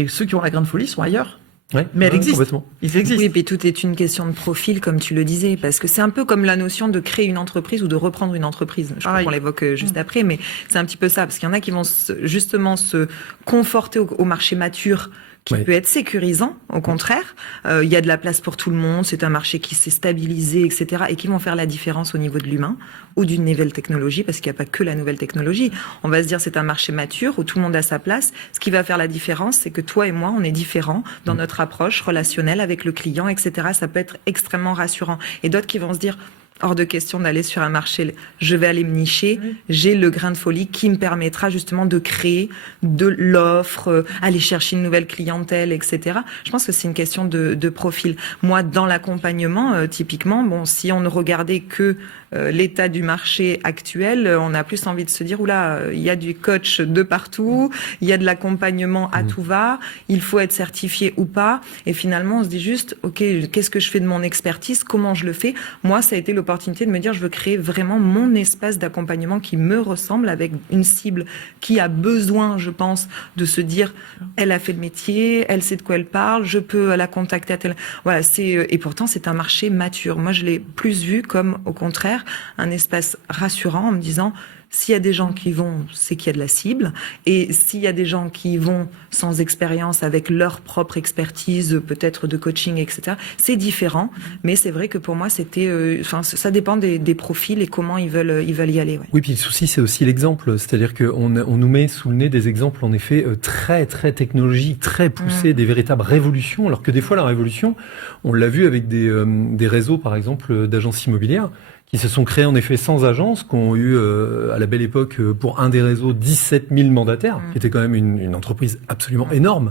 ceux qui ont la grande folie sont ailleurs. Ouais, mais elle existe. Ils existent. Oui, puis tout est une question de profil, comme tu le disais, parce que c'est un peu comme la notion de créer une entreprise ou de reprendre une entreprise. Je crois qu'on l'évoque juste après, mais c'est un petit peu ça, parce qu'il y en a qui vont justement se conforter au marché mature, qui peut être sécurisant, au contraire. Il y a de la place pour tout le monde, c'est un marché qui s'est stabilisé, etc., et qui vont faire la différence au niveau de l'humain ou d'une nouvelle technologie, parce qu'il n'y a pas que la nouvelle technologie. On va se dire c'est un marché mature où tout le monde a sa place. Ce qui va faire la différence, c'est que toi et moi, on est différents dans notre approche relationnelle avec le client, etc. Ça peut être extrêmement rassurant. Et d'autres qui vont se dire hors de question d'aller sur un marché, je vais aller me nicher, j'ai le grain de folie qui me permettra justement de créer de l'offre, aller chercher une nouvelle clientèle, etc. Je pense que c'est une question de profil. Moi, dans l'accompagnement, typiquement, si on ne regardait que l'état du marché actuel, on a plus envie de se dire, oula, il y a du coach de partout, il y a de l'accompagnement à tout va, il faut être certifié ou pas, et finalement on se dit juste, ok, qu'est-ce que je fais de mon expertise, comment je le fais? Moi, ça a été l'opportunité de me dire, je veux créer vraiment mon espace d'accompagnement qui me ressemble, avec une cible qui a besoin, je pense, de se dire, elle a fait le métier, elle sait de quoi elle parle, je peux la contacter à tel... Voilà, et pourtant c'est un marché mature. Moi, je l'ai plus vu comme, au contraire, un espace rassurant en me disant, s'il y a des gens qui vont, c'est qu'il y a de la cible, et s'il y a des gens qui vont sans expérience, avec leur propre expertise, peut-être de coaching, etc., c'est différent, mais c'est vrai que pour moi, c'était, ça dépend des profils et comment ils veulent y aller. Ouais. Oui, puis le souci, c'est aussi l'exemple, c'est-à-dire qu'on nous met sous le nez des exemples, en effet, très, très technologiques, très poussés, des véritables révolutions, alors que des fois, la révolution, on l'a vu avec des réseaux, par exemple, d'agences immobilières, qui se sont créés en effet sans agence, qui ont eu à la belle époque pour un des réseaux 17 000 mandataires, qui était quand même une entreprise absolument énorme.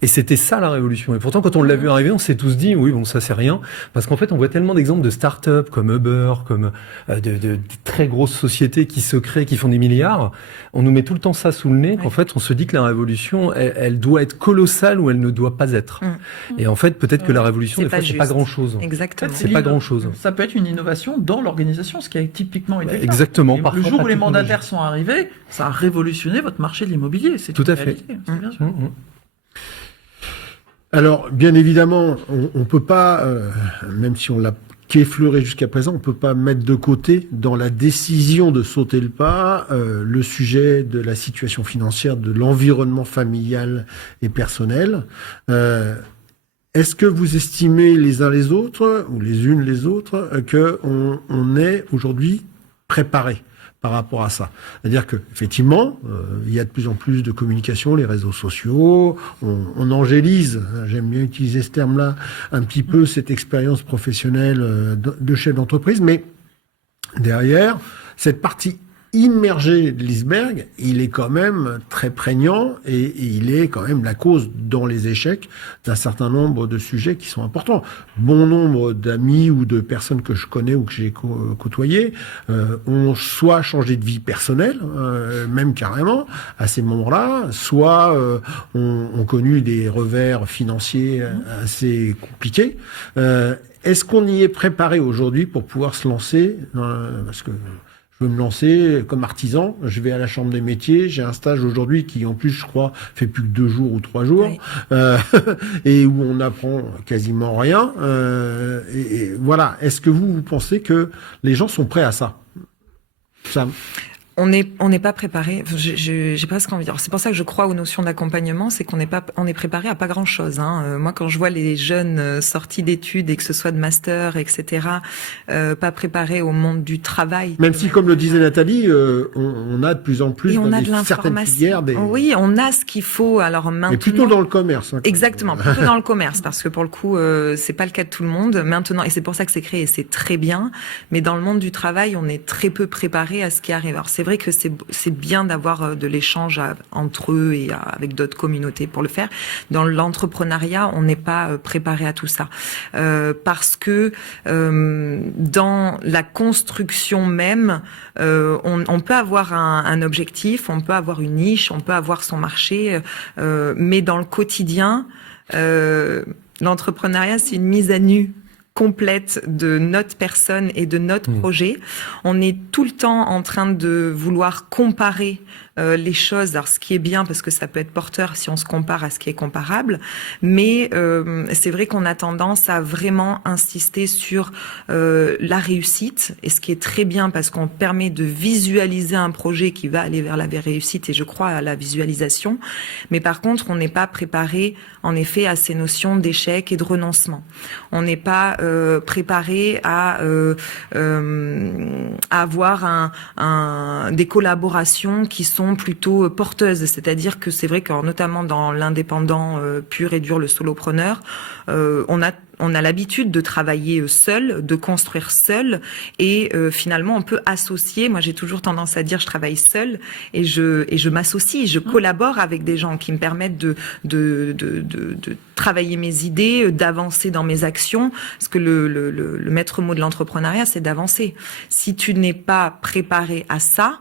Et c'était ça la révolution. Et pourtant, quand on l'a vu arriver, on s'est tous dit, oui, bon, ça c'est rien. Parce qu'en fait, on voit tellement d'exemples de start-up comme Uber, comme de très grosses sociétés qui se créent, qui font des milliards. On nous met tout le temps ça sous le nez, qu'en fait, on se dit que la révolution, elle doit être colossale ou elle ne doit pas être. Et en fait, peut-être que la révolution, des fois, c'est pas grand-chose. Exactement. C'est pas grand-chose. Ça peut être une innovation dans l'organisation, ce qui a typiquement été le cas. Exactement. Le jour où les mandataires sont arrivés, ça a révolutionné votre marché de l'immobilier. C'est tout à fait. C'est bien sûr. Alors, bien évidemment, on peut pas, même si on l'a qu'effleuré jusqu'à présent, on peut pas mettre de côté dans la décision de sauter le pas le sujet de la situation financière, de l'environnement familial et personnel. Est-ce que vous estimez les uns les autres ou les unes les autres que on est aujourd'hui préparé par rapport à ça? C'est-à-dire que effectivement, il y a de plus en plus de communication, les réseaux sociaux, on angélise, j'aime bien utiliser ce terme-là, un petit peu cette expérience professionnelle de chef d'entreprise, mais derrière, cette partie immergé de l'iceberg, il est quand même très prégnant et il est quand même la cause dans les échecs d'un certain nombre de sujets qui sont importants. Bon nombre d'amis ou de personnes que je connais ou que j'ai côtoyées ont soit changé de vie personnelle, même carrément, à ces moments-là, soit ont connu des revers financiers assez compliqués. Est-ce qu'on y est préparé aujourd'hui pour pouvoir se lancer parce que je veux me lancer comme artisan, je vais à la chambre des métiers, j'ai un stage aujourd'hui qui en plus je crois fait plus que 2 jours ou 3 jours, oui. Et où on apprend quasiment rien. Et voilà, est-ce que vous pensez que les gens sont prêts à ça, Sam? On n'est pas préparé. J'ai presque envie de dire. C'est pour ça que je crois aux notions d'accompagnement, c'est on est préparé à pas grand chose. Moi, quand je vois les jeunes sortis d'études et que ce soit de master, etc., pas préparés au monde du travail. Même si, comme le disait Nathalie, on a de plus en plus dans certaines filières Oui, on a ce qu'il faut. Alors maintenant. Mais plutôt dans le commerce. Exactement, plutôt dans le commerce, parce que pour le coup, c'est pas le cas de tout le monde. Maintenant, et c'est pour ça que c'est créé, et c'est très bien. Mais dans le monde du travail, on est très peu préparé à ce qui arrive. Alors c'est vrai que c'est bien d'avoir de l'échange entre eux et avec d'autres communautés pour le faire. Dans l'entrepreneuriat, on n'est pas préparé à tout ça, parce que dans la construction même, on peut avoir un objectif, on peut avoir une niche, on peut avoir son marché, mais dans le quotidien, l'entrepreneuriat, c'est une mise à nu complète de notre personne et de notre projet. On est tout le temps en train de vouloir comparer les choses. Alors, ce qui est bien, parce que ça peut être porteur si on se compare à ce qui est comparable, mais c'est vrai qu'on a tendance à vraiment insister sur la réussite, et ce qui est très bien parce qu'on permet de visualiser un projet qui va aller vers la réussite, et je crois à la visualisation. Mais par contre, on n'est pas préparé, en effet, à ces notions d'échec et de renoncement. On n'est pas préparé à avoir des collaborations qui sont plutôt porteuses. C'est-à-dire que c'est vrai que, notamment dans l'indépendant pur et dur, le solopreneur, on a l'habitude de travailler seul, de construire seul, et finalement on peut associer. Moi, j'ai toujours tendance à dire je travaille seul et je m'associe, je collabore avec des gens qui me permettent de travailler mes idées, d'avancer dans mes actions. Parce que le maître mot de l'entrepreneuriat, c'est d'avancer. Si tu n'es pas préparé à ça,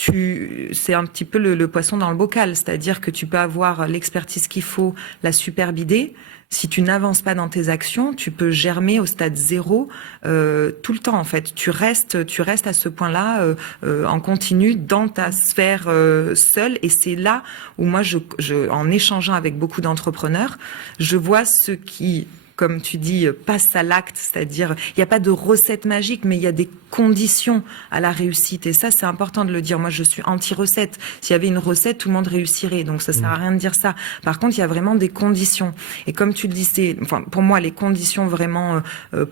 c'est un petit peu le poisson dans le bocal, c'est-à-dire que tu peux avoir l'expertise qu'il faut, la superbe idée. Si tu n'avances pas dans tes actions, tu peux germer au stade zéro tout le temps. En fait, tu restes à ce point-là en continu dans ta sphère seule. Et c'est là où moi, en échangeant avec beaucoup d'entrepreneurs, je vois ce qui, comme tu dis, passe à l'acte, c'est-à-dire il n'y a pas de recette magique, mais il y a des conditions à la réussite. Et ça, c'est important de le dire. Moi, je suis anti-recette. S'il y avait une recette, tout le monde réussirait. Donc, ça sert à rien de dire ça. Par contre, il y a vraiment des conditions. Et comme tu le dis, pour moi, les conditions vraiment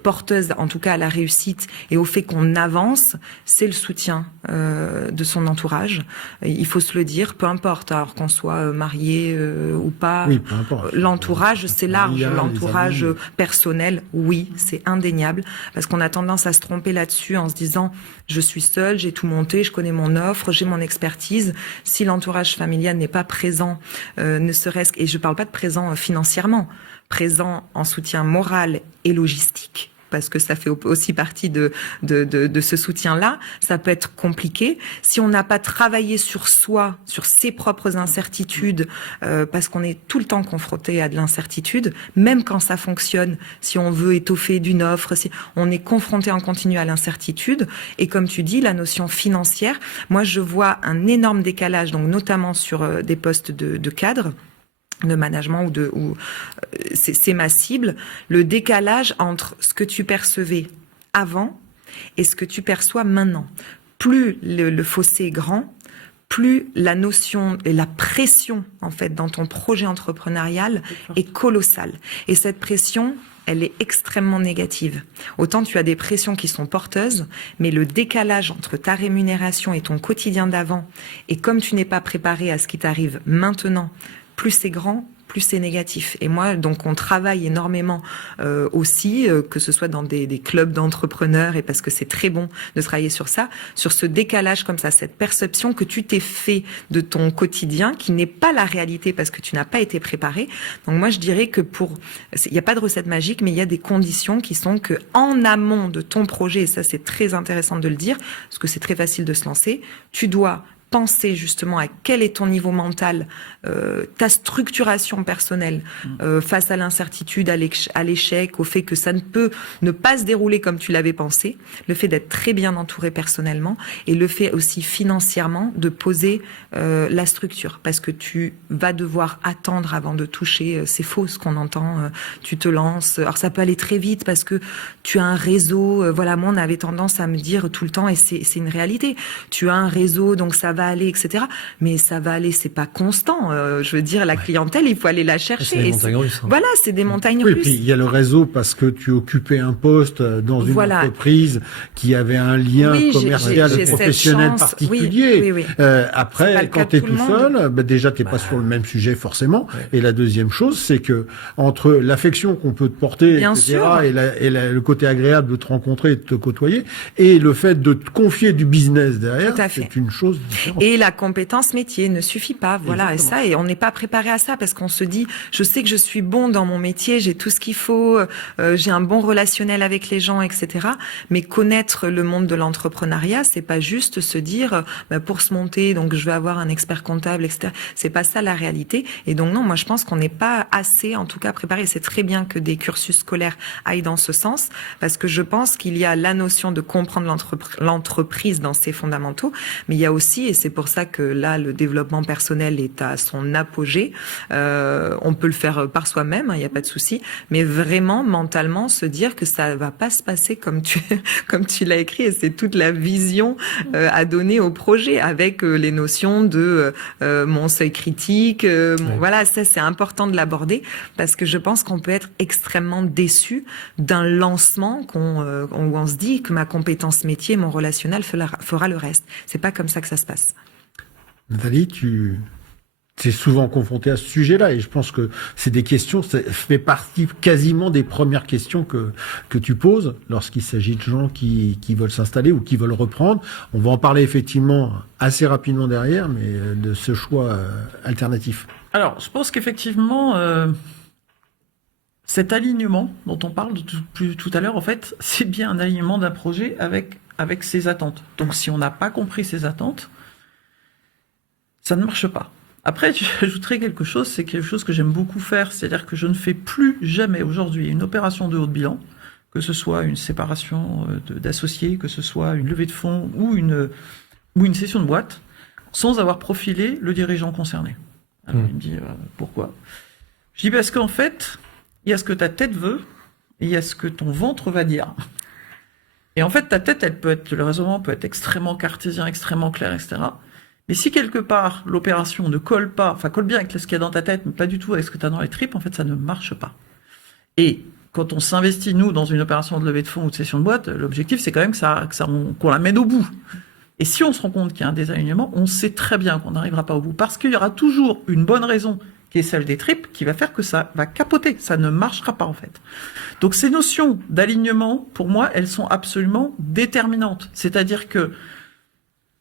porteuses, en tout cas à la réussite et au fait qu'on avance, c'est le soutien de son entourage. Il faut se le dire, peu importe, alors qu'on soit marié ou pas. Oui, peu importe. L'entourage, c'est large. L'entourage personnel, oui, c'est indéniable, parce qu'on a tendance à se tromper là-dessus en se disant je suis seule, j'ai tout monté, je connais mon offre, j'ai mon expertise. Si l'entourage familial n'est pas présent, ne serait-ce et je parle pas de présent financièrement, présent en soutien moral et logistique, parce que ça fait aussi partie de ce soutien-là, ça peut être compliqué. Si on n'a pas travaillé sur soi, sur ses propres incertitudes, parce qu'on est tout le temps confronté à de l'incertitude, même quand ça fonctionne, si on veut étoffer d'une offre, si on est confronté en continu à l'incertitude. Et comme tu dis, la notion financière, moi je vois un énorme décalage, donc notamment sur des postes de cadre, de management c'est ma cible, le décalage entre ce que tu percevais avant et ce que tu perçois maintenant. Plus le fossé est grand, plus la notion et la pression en fait dans ton projet entrepreneurial est colossale. Et cette pression, elle est extrêmement négative. Autant tu as des pressions qui sont porteuses, mais le décalage entre ta rémunération et ton quotidien d'avant, et comme tu n'es pas préparé à ce qui t'arrive maintenant, plus c'est grand, plus c'est négatif. Et moi, donc, on travaille énormément aussi, que ce soit dans des clubs d'entrepreneurs, et parce que c'est très bon de travailler sur ça, sur ce décalage comme ça, cette perception que tu t'es fait de ton quotidien, qui n'est pas la réalité parce que tu n'as pas été préparé. Donc moi, je dirais que il n'y a pas de recette magique, mais il y a des conditions qui sont que en amont de ton projet, et ça c'est très intéressant de le dire, parce que c'est très facile de se lancer, tu dois penser justement à quel est ton niveau mental, ta structuration personnelle face à l'incertitude, à l'échec, au fait que ça ne peut ne pas se dérouler comme tu l'avais pensé, le fait d'être très bien entouré personnellement et le fait aussi financièrement de poser la structure, parce que tu vas devoir attendre avant de toucher, c'est faux ce qu'on entend, tu te lances, alors ça peut aller très vite parce que tu as un réseau, voilà, moi on avait tendance à me dire tout le temps, et c'est une réalité, tu as un réseau donc ça va aller, etc. Mais ça va aller, c'est pas constant. Je veux dire, la clientèle, il faut aller la chercher. C'est des montagnes russes. Voilà, c'est des montagnes Oui, russes. puis il y a le réseau parce que tu occupais un poste dans une entreprise qui avait un lien commercial et professionnel particulier. Oui. Après, quand tu es tout seul, déjà tu n'es pas sur le même sujet forcément. Ouais. Et la deuxième chose, c'est que entre l'affection qu'on peut te porter, bien etc., sûr, et le côté agréable de te rencontrer et de te côtoyer, et le fait de te confier du business derrière, c'est une chose différente. Et la compétence métier ne suffit pas, voilà. Exactement. Et ça, et on n'est pas préparé à ça parce qu'on se dit, je sais que je suis bon dans mon métier, j'ai tout ce qu'il faut, j'ai un bon relationnel avec les gens, etc. Mais connaître le monde de l'entrepreneuriat, c'est pas juste se dire, pour se monter, donc je vais avoir un expert comptable, etc. C'est pas ça la réalité. Et donc non, moi je pense qu'on n'est pas assez, en tout cas, préparé. C'est très bien que des cursus scolaires aillent dans ce sens, parce que je pense qu'il y a la notion de comprendre l'entreprise dans ses fondamentaux, mais il y a aussi, et c'est pour ça que là, le développement personnel est à son apogée. On peut le faire par soi-même, il n'y a pas de souci, mais vraiment mentalement se dire que ça va pas se passer comme tu l'as écrit, et c'est toute la vision à donner au projet avec les notions de mon seuil critique. Voilà, ça c'est important de l'aborder parce que je pense qu'on peut être extrêmement déçu d'un lancement où on se dit que ma compétence métier, mon relationnel fera le reste. C'est pas comme ça que ça se passe. Nathalie, tu es souvent confrontée à ce sujet-là et je pense que c'est des questions, ça fait partie quasiment des premières questions que tu poses lorsqu'il s'agit de gens qui veulent s'installer ou qui veulent reprendre. On va en parler effectivement assez rapidement derrière, mais de ce choix alternatif. Alors, je pense qu'effectivement, cet alignement dont on parle tout à l'heure, en fait, c'est bien un alignement d'un projet avec ses attentes. Donc, si on n'a pas compris ses attentes, ça ne marche pas. Après, j'ajouterais quelque chose, c'est quelque chose que j'aime beaucoup faire, c'est-à-dire que je ne fais plus jamais aujourd'hui une opération de haut de bilan, que ce soit une séparation d'associés, que ce soit une levée de fonds ou une cession de boîte, sans avoir profilé le dirigeant concerné. Alors il me dit, pourquoi ? Je dis parce qu'en fait, il y a ce que ta tête veut et il y a ce que ton ventre va dire. Et en fait, ta tête, le raisonnement peut être extrêmement cartésien, extrêmement clair, etc. Mais si quelque part, l'opération ne colle pas, enfin colle bien avec ce qu'il y a dans ta tête, mais pas du tout avec ce que tu as dans les tripes, en fait, ça ne marche pas. Et quand on s'investit, nous, dans une opération de levée de fonds ou de cession de boîte, l'objectif, c'est quand même qu'on la mène au bout. Et si on se rend compte qu'il y a un désalignement, on sait très bien qu'on n'arrivera pas au bout. Parce qu'il y aura toujours une bonne raison, qui est celle des tripes, qui va faire que ça va capoter. Ça ne marchera pas, en fait. Donc, ces notions d'alignement, pour moi, elles sont absolument déterminantes. C'est-à-dire que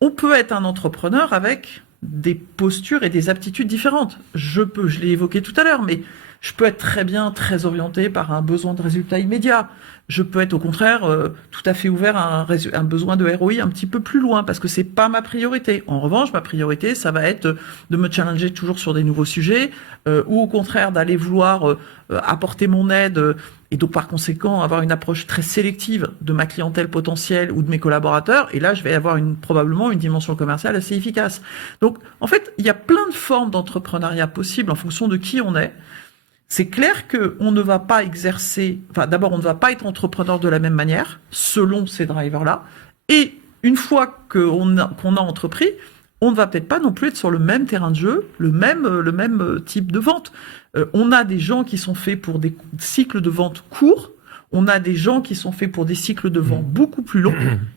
on peut être un entrepreneur avec des postures et des aptitudes différentes. Je l'ai évoqué tout à l'heure, mais je peux être très bien, très orienté par un besoin de résultat immédiat. Je peux être au contraire tout à fait ouvert à un besoin de ROI un petit peu plus loin, parce que c'est pas ma priorité. En revanche, ma priorité, ça va être de me challenger toujours sur des nouveaux sujets, ou au contraire d'aller vouloir apporter mon aide, et donc par conséquent avoir une approche très sélective de ma clientèle potentielle ou de mes collaborateurs. Et là, je vais avoir probablement une dimension commerciale assez efficace. Donc, en fait, il y a plein de formes d'entrepreneuriat possibles en fonction de qui on est. C'est clair qu'on ne va pas exercer, enfin d'abord on ne va pas être entrepreneur de la même manière, selon ces drivers-là, et une fois qu'on a entrepris, on ne va peut-être pas non plus être sur le même terrain de jeu, le même type de vente. On a des gens qui sont faits pour des cycles de vente courts, on a des gens qui sont faits pour des cycles de vente beaucoup plus longs.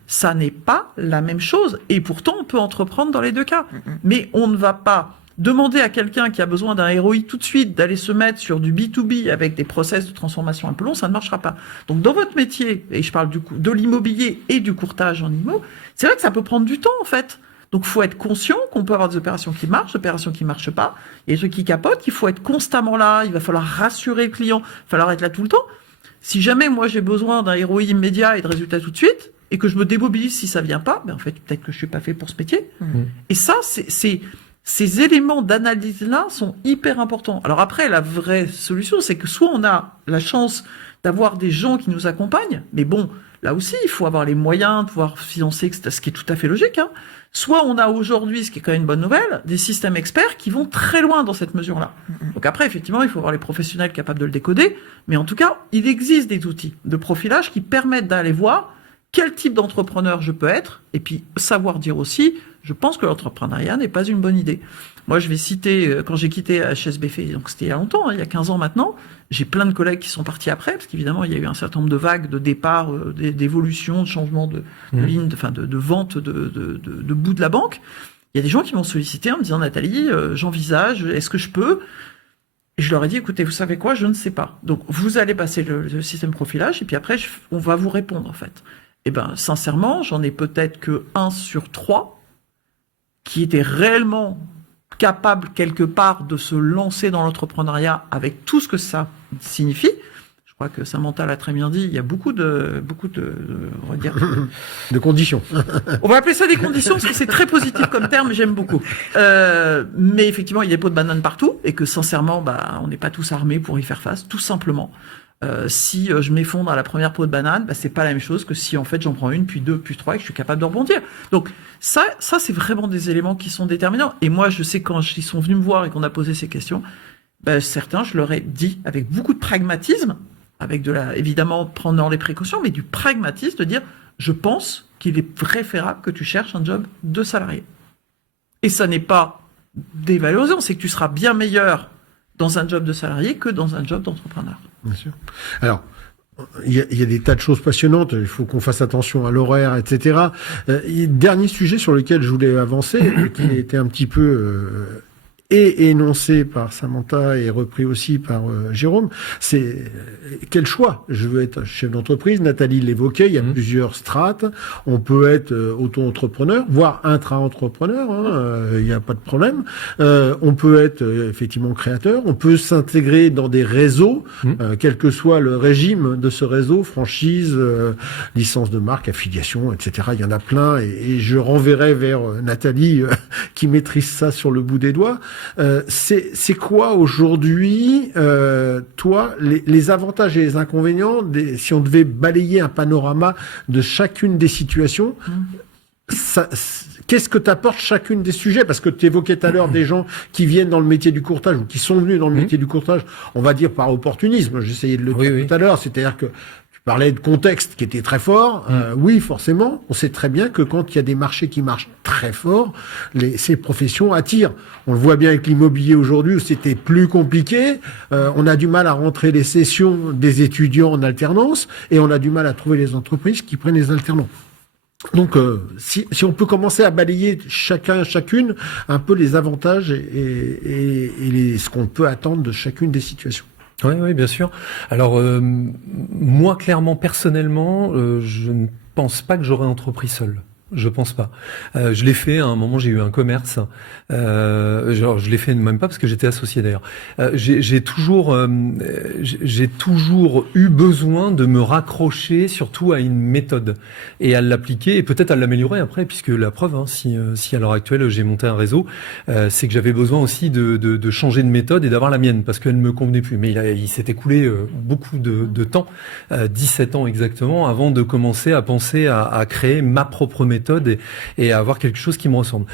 Ça n'est pas la même chose, et pourtant on peut entreprendre dans les deux cas. Mais on ne va pas demander à quelqu'un qui a besoin d'un ROI tout de suite d'aller se mettre sur du B2B avec des process de transformation un peu longs, ça ne marchera pas. Donc dans votre métier, et je parle du coup de l'immobilier et du courtage en immo, c'est vrai que ça peut prendre du temps en fait. Donc il faut être conscient qu'on peut avoir des opérations qui marchent, des opérations qui marchent pas, et des trucs qui capotent, qu'il faut être constamment là, il va falloir rassurer le client, il va falloir être là tout le temps. Si jamais moi j'ai besoin d'un ROI immédiat et de résultats tout de suite, et que je me démobilise si ça vient pas, ben en fait, peut-être que je suis pas fait pour ce métier. Et ça, ces éléments d'analyse-là sont hyper importants. Alors après, la vraie solution, c'est que soit on a la chance d'avoir des gens qui nous accompagnent, mais bon, là aussi, il faut avoir les moyens de pouvoir financer, ce qui est tout à fait logique, hein. Soit on a aujourd'hui, ce qui est quand même une bonne nouvelle, des systèmes experts qui vont très loin dans cette mesure-là. Donc après, effectivement, il faut avoir les professionnels capables de le décoder, mais en tout cas, il existe des outils de profilage qui permettent d'aller voir quel type d'entrepreneur je peux être, et puis savoir dire aussi, je pense que l'entrepreneuriat n'est pas une bonne idée. Moi, je vais citer, quand j'ai quitté HSBF, donc c'était il y a longtemps, hein, il y a 15 ans maintenant, j'ai plein de collègues qui sont partis après, parce qu'évidemment, il y a eu un certain nombre de vagues de départ, d'évolution, de changement de ligne, de vente de bout de la banque. Il y a des gens qui m'ont sollicité en me disant, Nathalie, j'envisage, est-ce que je peux ? Et je leur ai dit, écoutez, vous savez quoi, je ne sais pas. Donc, vous allez passer le système profilage, et puis après, on va vous répondre, en fait. Eh ben, sincèrement, j'en ai peut-être que 1 sur 3 qui était réellement capable quelque part de se lancer dans l'entrepreneuriat avec tout ce que ça signifie. Je crois que Samantha l'a très bien dit, il y a beaucoup de on va dire, de conditions. On va appeler ça des conditions parce que c'est très positif comme terme, j'aime beaucoup. Mais effectivement, il y a des pots de banane partout et que sincèrement, on n'est pas tous armés pour y faire face, tout simplement. Si je m'effondre à la première peau de banane, c'est pas la même chose que si en fait j'en prends une, puis 2, puis 3 et que je suis capable de rebondir. Donc ça c'est vraiment des éléments qui sont déterminants. Et moi, je sais quand ils sont venus me voir et qu'on a posé ces questions, certains, je leur ai dit avec beaucoup de pragmatisme, avec évidemment prenant les précautions, mais du pragmatisme de dire, je pense qu'il est préférable que tu cherches un job de salarié. Et ça n'est pas dévalorisant, c'est que tu seras bien meilleur dans un job de salarié que dans un job d'entrepreneur. Bien sûr. Alors, il y a des tas de choses passionnantes, il faut qu'on fasse attention à l'horaire, etc. Dernier sujet sur lequel je voulais avancer, qui était un petit peu et énoncé par Samantha et repris aussi par Jérôme, c'est quel choix. Je veux être chef d'entreprise, Nathalie l'évoquait, il y a plusieurs strates, on peut être auto-entrepreneur, voire intra-entrepreneur, il n'y a pas de problème, on peut être effectivement créateur, on peut s'intégrer dans des réseaux, quel que soit le régime de ce réseau, franchise, licence de marque, affiliation, etc. Il y en a plein, et je renverrai vers Nathalie qui maîtrise ça sur le bout des doigts. C'est quoi aujourd'hui, toi, les avantages et les inconvénients, si on devait balayer un panorama de chacune des situations, qu'est-ce que t'apporte chacune des sujets? Parce que tu évoquais tout à l'heure des gens qui viennent dans le métier du courtage ou qui sont venus dans le métier du courtage, on va dire par opportunisme, j'essayais de le dire tout à l'heure, c'est-à-dire que tu parlais de contexte qui était très fort. Oui, forcément, on sait très bien que quand il y a des marchés qui marchent très fort, ces professions attirent. On le voit bien avec l'immobilier aujourd'hui où c'était plus compliqué. On a du mal à rentrer les sessions des étudiants en alternance et on a du mal à trouver les entreprises qui prennent les alternants. Donc, si on peut commencer à balayer chacune, un peu les avantages et ce qu'on peut attendre de chacune des situations. Oui, bien sûr. Alors, moi, clairement, personnellement, je ne pense pas que j'aurais entrepris seul. Je pense pas. Je l'ai fait à un moment, j'ai eu un commerce. Je l'ai fait même pas parce que j'étais associé d'ailleurs. J'ai toujours eu besoin de me raccrocher surtout à une méthode et à l'appliquer et peut-être à l'améliorer après, puisque la preuve, si à l'heure actuelle j'ai monté un réseau, c'est que j'avais besoin aussi de changer de méthode et d'avoir la mienne parce qu'elle ne me convenait plus. Mais il s'est écoulé beaucoup de temps, 17 ans exactement, avant de commencer à penser à créer ma propre méthode et à avoir quelque chose qui me ressemble.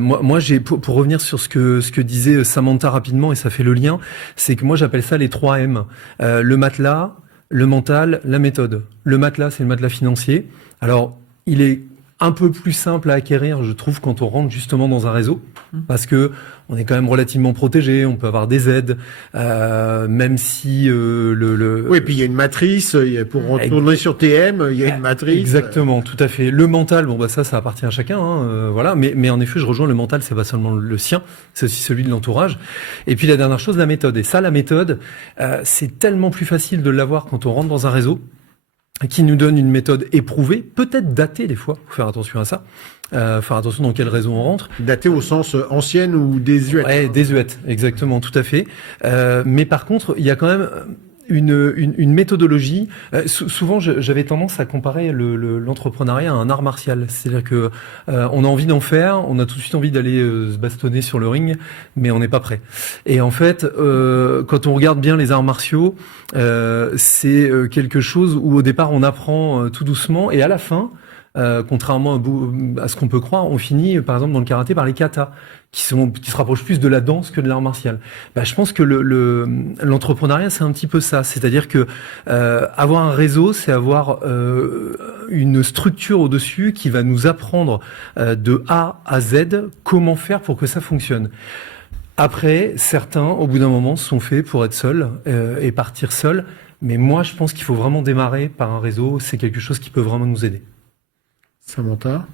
Moi j'ai pour revenir sur ce que disait Samantha rapidement, et ça fait le lien, c'est que moi j'appelle ça les 3 M. Le matelas, le mental, la méthode. Le matelas, c'est le matelas financier. Alors, il est un peu plus simple à acquérir, je trouve, quand on rentre justement dans un réseau, parce que on est quand même relativement protégé, on peut avoir des aides, même si Oui, puis il y a une matrice, pour retourner sur TM, il y a une matrice. Exactement, tout à fait. Le mental, ça appartient à chacun, voilà. Mais en effet, je rejoins le mental, c'est pas seulement le sien, c'est aussi celui de l'entourage. Et puis la dernière chose, la méthode. Et ça, la méthode, c'est tellement plus facile de l'avoir quand on rentre dans un réseau, qui nous donne une méthode éprouvée, peut-être datée des fois, faut faire attention à ça, faire attention dans quel réseau on rentre. Datée au sens ancienne ou désuète. Ouais, désuète, exactement, tout à fait. Mais par contre, il y a quand même une méthodologie. Souvent, j'avais tendance à comparer l'entrepreneuriat à un art martial. C'est-à-dire que on a envie d'en faire, on a tout de suite envie d'aller se bastonner sur le ring, mais on n'est pas prêt. Et en fait, quand on regarde bien les arts martiaux, c'est quelque chose où au départ on apprend tout doucement, et à la fin, contrairement à ce qu'on peut croire, on finit par exemple dans le karaté par les katas, qui se rapprochent plus de la danse que de l'art martial. Je pense que l'entrepreneuriat, c'est un petit peu ça. C'est-à-dire que avoir un réseau, c'est avoir une structure au-dessus qui va nous apprendre de A à Z comment faire pour que ça fonctionne. Après, certains, au bout d'un moment, sont faits pour être seuls et partir seuls. Mais moi, je pense qu'il faut vraiment démarrer par un réseau. C'est quelque chose qui peut vraiment nous aider. Samantha?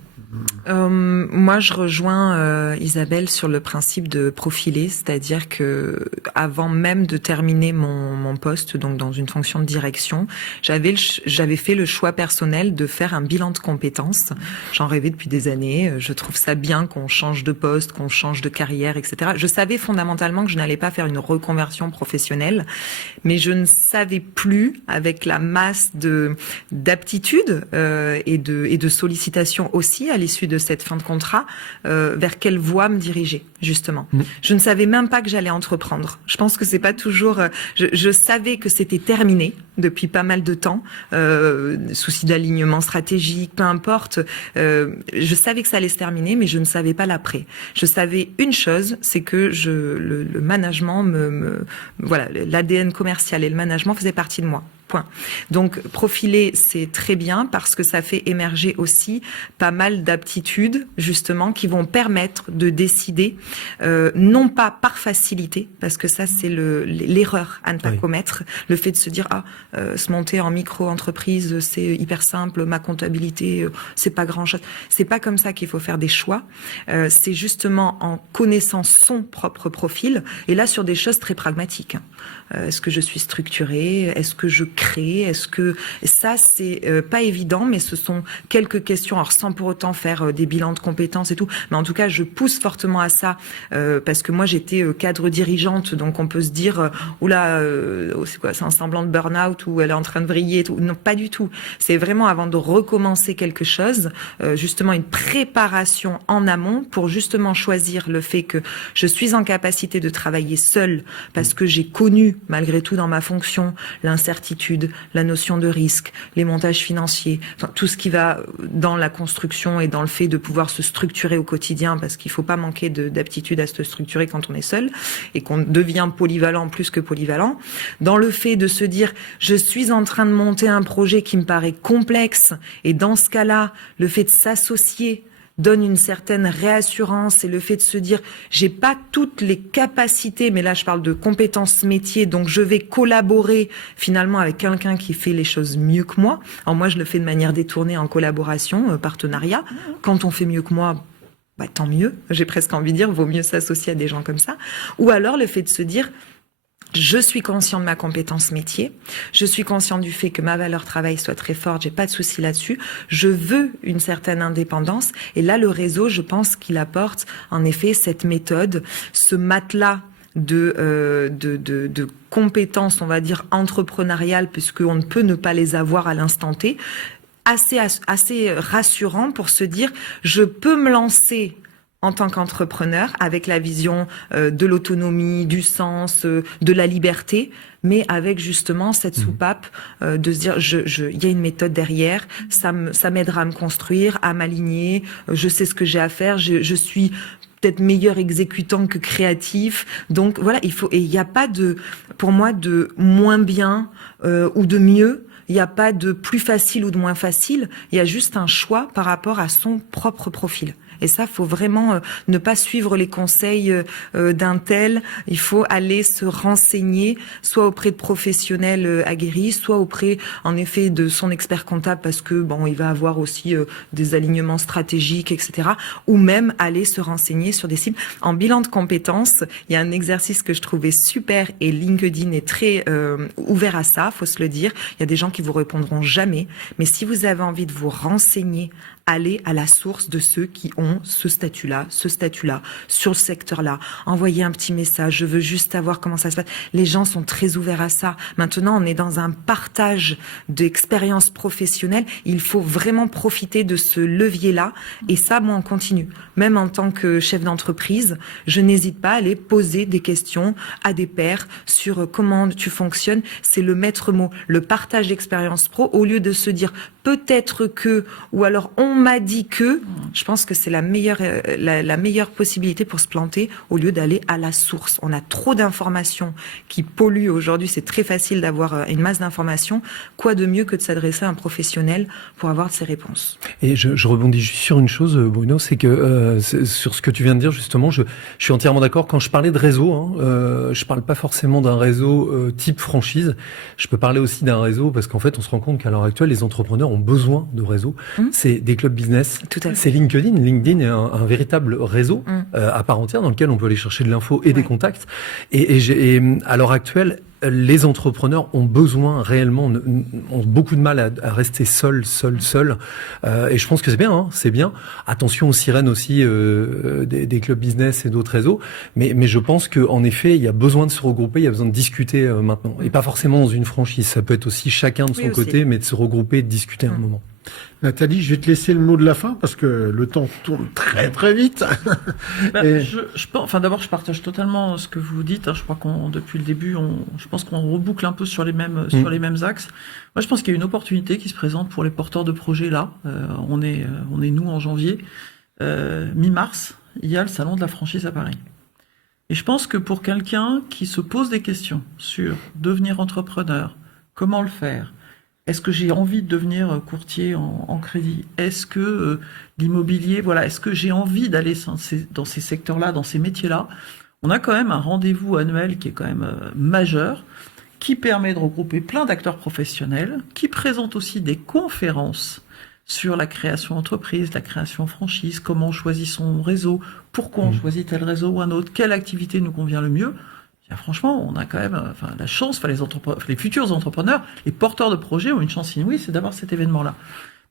Moi, je rejoins Isabelle sur le principe de profiler, c'est-à-dire que avant même de terminer mon poste, donc dans une fonction de direction, j'avais fait le choix personnel de faire un bilan de compétences. J'en rêvais depuis des années. Je trouve ça bien qu'on change de poste, qu'on change de carrière, etc. Je savais fondamentalement que je n'allais pas faire une reconversion professionnelle, mais je ne savais plus, avec la masse d'aptitudes et de sollicitations aussi à l'issue de cette fin de contrat, vers quelle voie me diriger, justement. Je ne savais même pas que j'allais entreprendre. Je pense que c'est pas toujours... Je savais que c'était terminé depuis pas mal de temps, souci d'alignement stratégique, peu importe. Je savais que ça allait se terminer, mais je ne savais pas l'après. Je savais une chose, c'est que le management voilà, l'ADN commercial et le management faisaient partie de moi. Point. Donc, profiler, c'est très bien parce que ça fait émerger aussi pas mal d'aptitudes, justement, qui vont permettre de décider, non pas par facilité, parce que ça, c'est l'erreur à ne pas commettre. Le fait de se dire, se monter en micro-entreprise, c'est hyper simple, ma comptabilité, c'est pas grand-chose. C'est pas comme ça qu'il faut faire des choix. C'est justement en connaissant son propre profil, et là, sur des choses très pragmatiques. Est-ce que je suis structurée? Est-ce que je crée? Est-ce que ça, c'est pas évident, mais ce sont quelques questions. Alors sans pour autant faire des bilans de compétences et tout, mais en tout cas, je pousse fortement à ça parce que moi, j'étais cadre dirigeante, donc on peut se dire oula, c'est quoi? C'est un semblant de burn-out où elle est en train de vriller et tout. Non, pas du tout. C'est vraiment avant de recommencer quelque chose, justement une préparation en amont pour justement choisir le fait que je suis en capacité de travailler seule parce que j'ai connu malgré tout dans ma fonction l'incertitude, la notion de risque, les montages financiers, enfin, tout ce qui va dans la construction et dans le fait de pouvoir se structurer au quotidien, parce qu'il faut pas manquer d'aptitude à se structurer quand on est seul et qu'on devient polyvalent plus que polyvalent. Dans le fait de se dire je suis en train de monter un projet qui me paraît complexe, et dans ce cas-là, le fait de s'associer donne une certaine réassurance, et le fait de se dire j'ai pas toutes les capacités, mais là je parle de compétences métiers, donc je vais collaborer finalement avec quelqu'un qui fait les choses mieux que moi. Alors moi je le fais de manière détournée en collaboration, partenariat. Quand on fait mieux que moi, tant mieux. J'ai presque envie de dire vaut mieux s'associer à des gens comme ça. Ou alors le fait de se dire je suis conscient de ma compétence métier. Je suis conscient du fait que ma valeur travail soit très forte. J'ai pas de souci là-dessus. Je veux une certaine indépendance. Et là, le réseau, je pense qu'il apporte, en effet, cette méthode, ce matelas de compétences, on va dire, entrepreneuriales, puisqu'on ne peut ne pas les avoir à l'instant T, assez rassurant pour se dire, je peux me lancer en tant qu'entrepreneur, avec la vision de l'autonomie, du sens, de la liberté, mais avec justement cette soupape de se dire, il y a une méthode derrière, ça m'aidera à me construire, à m'aligner, je sais ce que j'ai à faire, je suis peut-être meilleur exécutant que créatif. Donc voilà, il n'y a pas pour moi, de moins bien ou de mieux. Il n'y a pas de plus facile ou de moins facile. Il y a juste un choix par rapport à son propre profil. Et ça, faut vraiment ne pas suivre les conseils d'un tel. Il faut aller se renseigner, soit auprès de professionnels aguerris, soit auprès, en effet, de son expert comptable, parce que il va avoir aussi des alignements stratégiques, etc. Ou même aller se renseigner sur des cibles. En bilan de compétences, il y a un exercice que je trouvais super, et LinkedIn est très ouvert à ça, faut se le dire. Il y a des gens qui qui vous répondront jamais. Mais si vous avez envie de vous renseigner, allez à la source de ceux qui ont ce statut-là, sur ce secteur-là. Envoyez un petit message. Je veux juste savoir comment ça se passe. Les gens sont très ouverts à ça. Maintenant, on est dans un partage d'expériences professionnelles. Il faut vraiment profiter de ce levier-là. Et ça, moi, on continue. Même en tant que chef d'entreprise, je n'hésite pas à aller poser des questions à des pairs sur comment tu fonctionnes. C'est le maître mot, le partage d'expérience pro, au lieu de se dire peut-être que, ou alors on m'a dit que. Je pense que c'est la meilleure possibilité pour se planter, au lieu d'aller à la source. On a trop d'informations qui polluent aujourd'hui. C'est très facile d'avoir une masse d'informations. Quoi de mieux que de s'adresser à un professionnel pour avoir ces réponses? Et je rebondis juste sur une chose, Bruno, c'est que sur ce que tu viens de dire justement, je suis entièrement d'accord. Quand je parlais de réseau, je parle pas forcément d'un réseau type franchise. Je peux parler aussi d'un réseau parce qu'en fait, on se rend compte qu'à l'heure actuelle, les entrepreneurs ont besoin de réseaux. C'est des clubs business. Tout à fait. C'est LinkedIn. LinkedIn est un véritable réseau à part entière dans lequel on peut aller chercher de l'info et des contacts. Et à l'heure actuelle, les entrepreneurs ont besoin réellement, ont beaucoup de mal à rester seuls. Et je pense que c'est bien. Attention aux sirènes aussi des clubs business et d'autres réseaux. Mais je pense qu'en effet, il y a besoin de se regrouper, il y a besoin de discuter maintenant. Et pas forcément dans une franchise. Ça peut être aussi chacun de son côté, mais de se regrouper et de discuter un moment. Nathalie, je vais te laisser le mot de la fin parce que le temps tourne très très vite. D'abord, je partage totalement ce que vous dites. Je crois depuis le début, je pense qu'on reboucle un peu sur les mêmes axes. Moi, je pense qu'il y a une opportunité qui se présente pour les porteurs de projets là. On est nous en janvier, mi-mars. Il y a le salon de la franchise à Paris. Et je pense que pour quelqu'un qui se pose des questions sur devenir entrepreneur, comment le faire? Est-ce que j'ai envie de devenir courtier en crédit? Est-ce que l'immobilier, est-ce que j'ai envie d'aller dans ces secteurs-là, dans ces métiers-là? On a quand même un rendez-vous annuel qui est quand même majeur, qui permet de regrouper plein d'acteurs professionnels, qui présente aussi des conférences sur la création d'entreprise, la création franchise, comment on choisit son réseau, pourquoi on choisit tel réseau ou un autre, quelle activité nous convient le mieux. Franchement, on a quand même la chance, les futurs entrepreneurs, les porteurs de projets ont une chance inouïe, c'est d'avoir cet événement-là.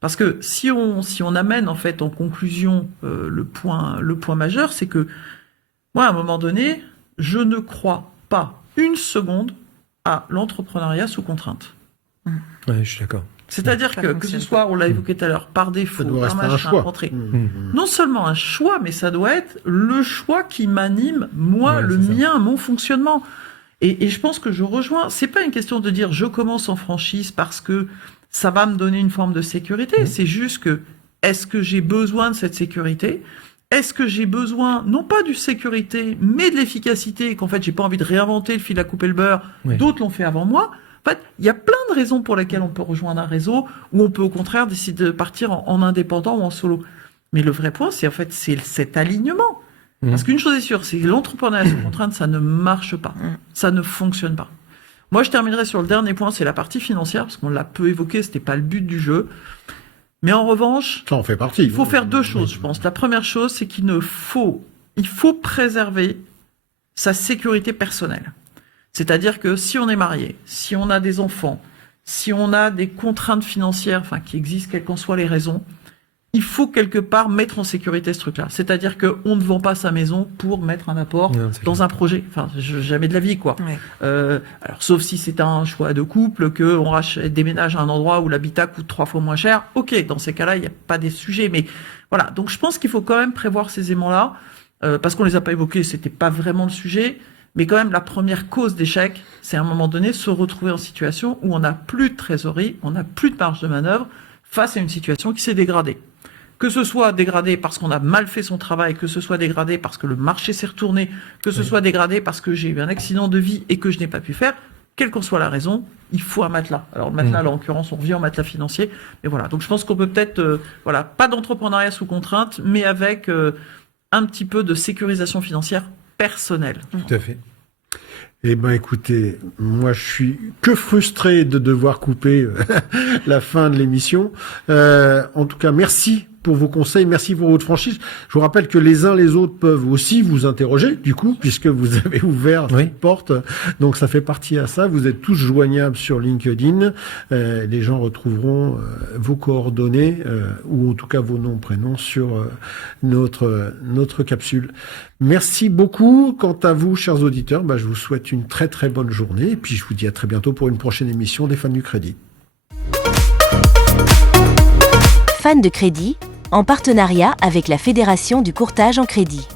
Parce que si on amène en fait en conclusion le point majeur, c'est que moi, à un moment donné, je ne crois pas une seconde à l'entrepreneuriat sous contrainte. Ouais, je suis d'accord. C'est-à-dire que ce soit, on l'a évoqué tout à l'heure, par défaut, par machin, un choix. Non seulement un choix, mais ça doit être le choix qui m'anime, moi, mon fonctionnement. Et je pense que je rejoins, c'est pas une question de dire je commence en franchise parce que ça va me donner une forme de sécurité, c'est juste que est-ce que j'ai besoin de cette sécurité? Est-ce que j'ai besoin, non pas du sécurité, mais de l'efficacité, et qu'en fait j'ai pas envie de réinventer le fil à couper le beurre, d'autres l'ont fait avant moi? En fait, il y a plein de raisons pour lesquelles on peut rejoindre un réseau, ou on peut au contraire décider de partir en indépendant ou en solo. Mais le vrai point, c'est cet alignement. Parce qu'une chose est sûre, c'est que l'entrepreneuriat sous contrainte, ça ne marche pas. Ça ne fonctionne pas. Moi, je terminerai sur le dernier point, c'est la partie financière, parce qu'on l'a peu évoqué, c'était pas le but du jeu. Mais en revanche, ça en fait partie. Il faut faire deux choses, je pense. La première chose, c'est il faut préserver sa sécurité personnelle. C'est-à-dire que si on est marié, si on a des enfants, si on a des contraintes financières, qui existent, quelles qu'en soient les raisons, il faut quelque part mettre en sécurité ce truc-là. C'est-à-dire qu'on ne vend pas sa maison pour mettre un apport dans un projet. Jamais de la vie, quoi. Ouais. Alors, sauf si c'est un choix de couple, qu'on déménage à un endroit où l'habitat coûte 3 fois moins cher. Ok, dans ces cas-là, il n'y a pas des sujets. Mais voilà. Donc, je pense qu'il faut quand même prévoir ces éléments-là, parce qu'on les a pas évoqués, c'était pas vraiment le sujet. Mais quand même, la première cause d'échec, c'est à un moment donné se retrouver en situation où on n'a plus de trésorerie, on n'a plus de marge de manœuvre face à une situation qui s'est dégradée. Que ce soit dégradé parce qu'on a mal fait son travail, que ce soit dégradé parce que le marché s'est retourné, que ce soit dégradé parce que j'ai eu un accident de vie et que je n'ai pas pu faire, quelle qu'en soit la raison, il faut un matelas. Alors le matelas, là, en l'occurrence, on revient au matelas financier. Mais voilà, donc je pense qu'on peut peut-être, pas d'entrepreneuriat sous contrainte, mais avec un petit peu de sécurisation financière personnelle. Tout à fait. Eh ben, écoutez, moi, je suis que frustré de devoir couper la fin de l'émission. En tout cas, merci pour vos conseils, merci pour votre franchise. Je vous rappelle que les uns les autres peuvent aussi vous interroger, du coup, puisque vous avez ouvert cette porte. Donc ça fait partie à ça. Vous êtes tous joignables sur LinkedIn. Les gens retrouveront vos coordonnées ou en tout cas vos noms, prénoms sur notre capsule. Merci beaucoup. Quant à vous, chers auditeurs, je vous souhaite une très très bonne journée et puis je vous dis à très bientôt pour une prochaine émission des Fans du Crédit. Fans de Crédit, en partenariat avec la Fédération du courtage en crédit.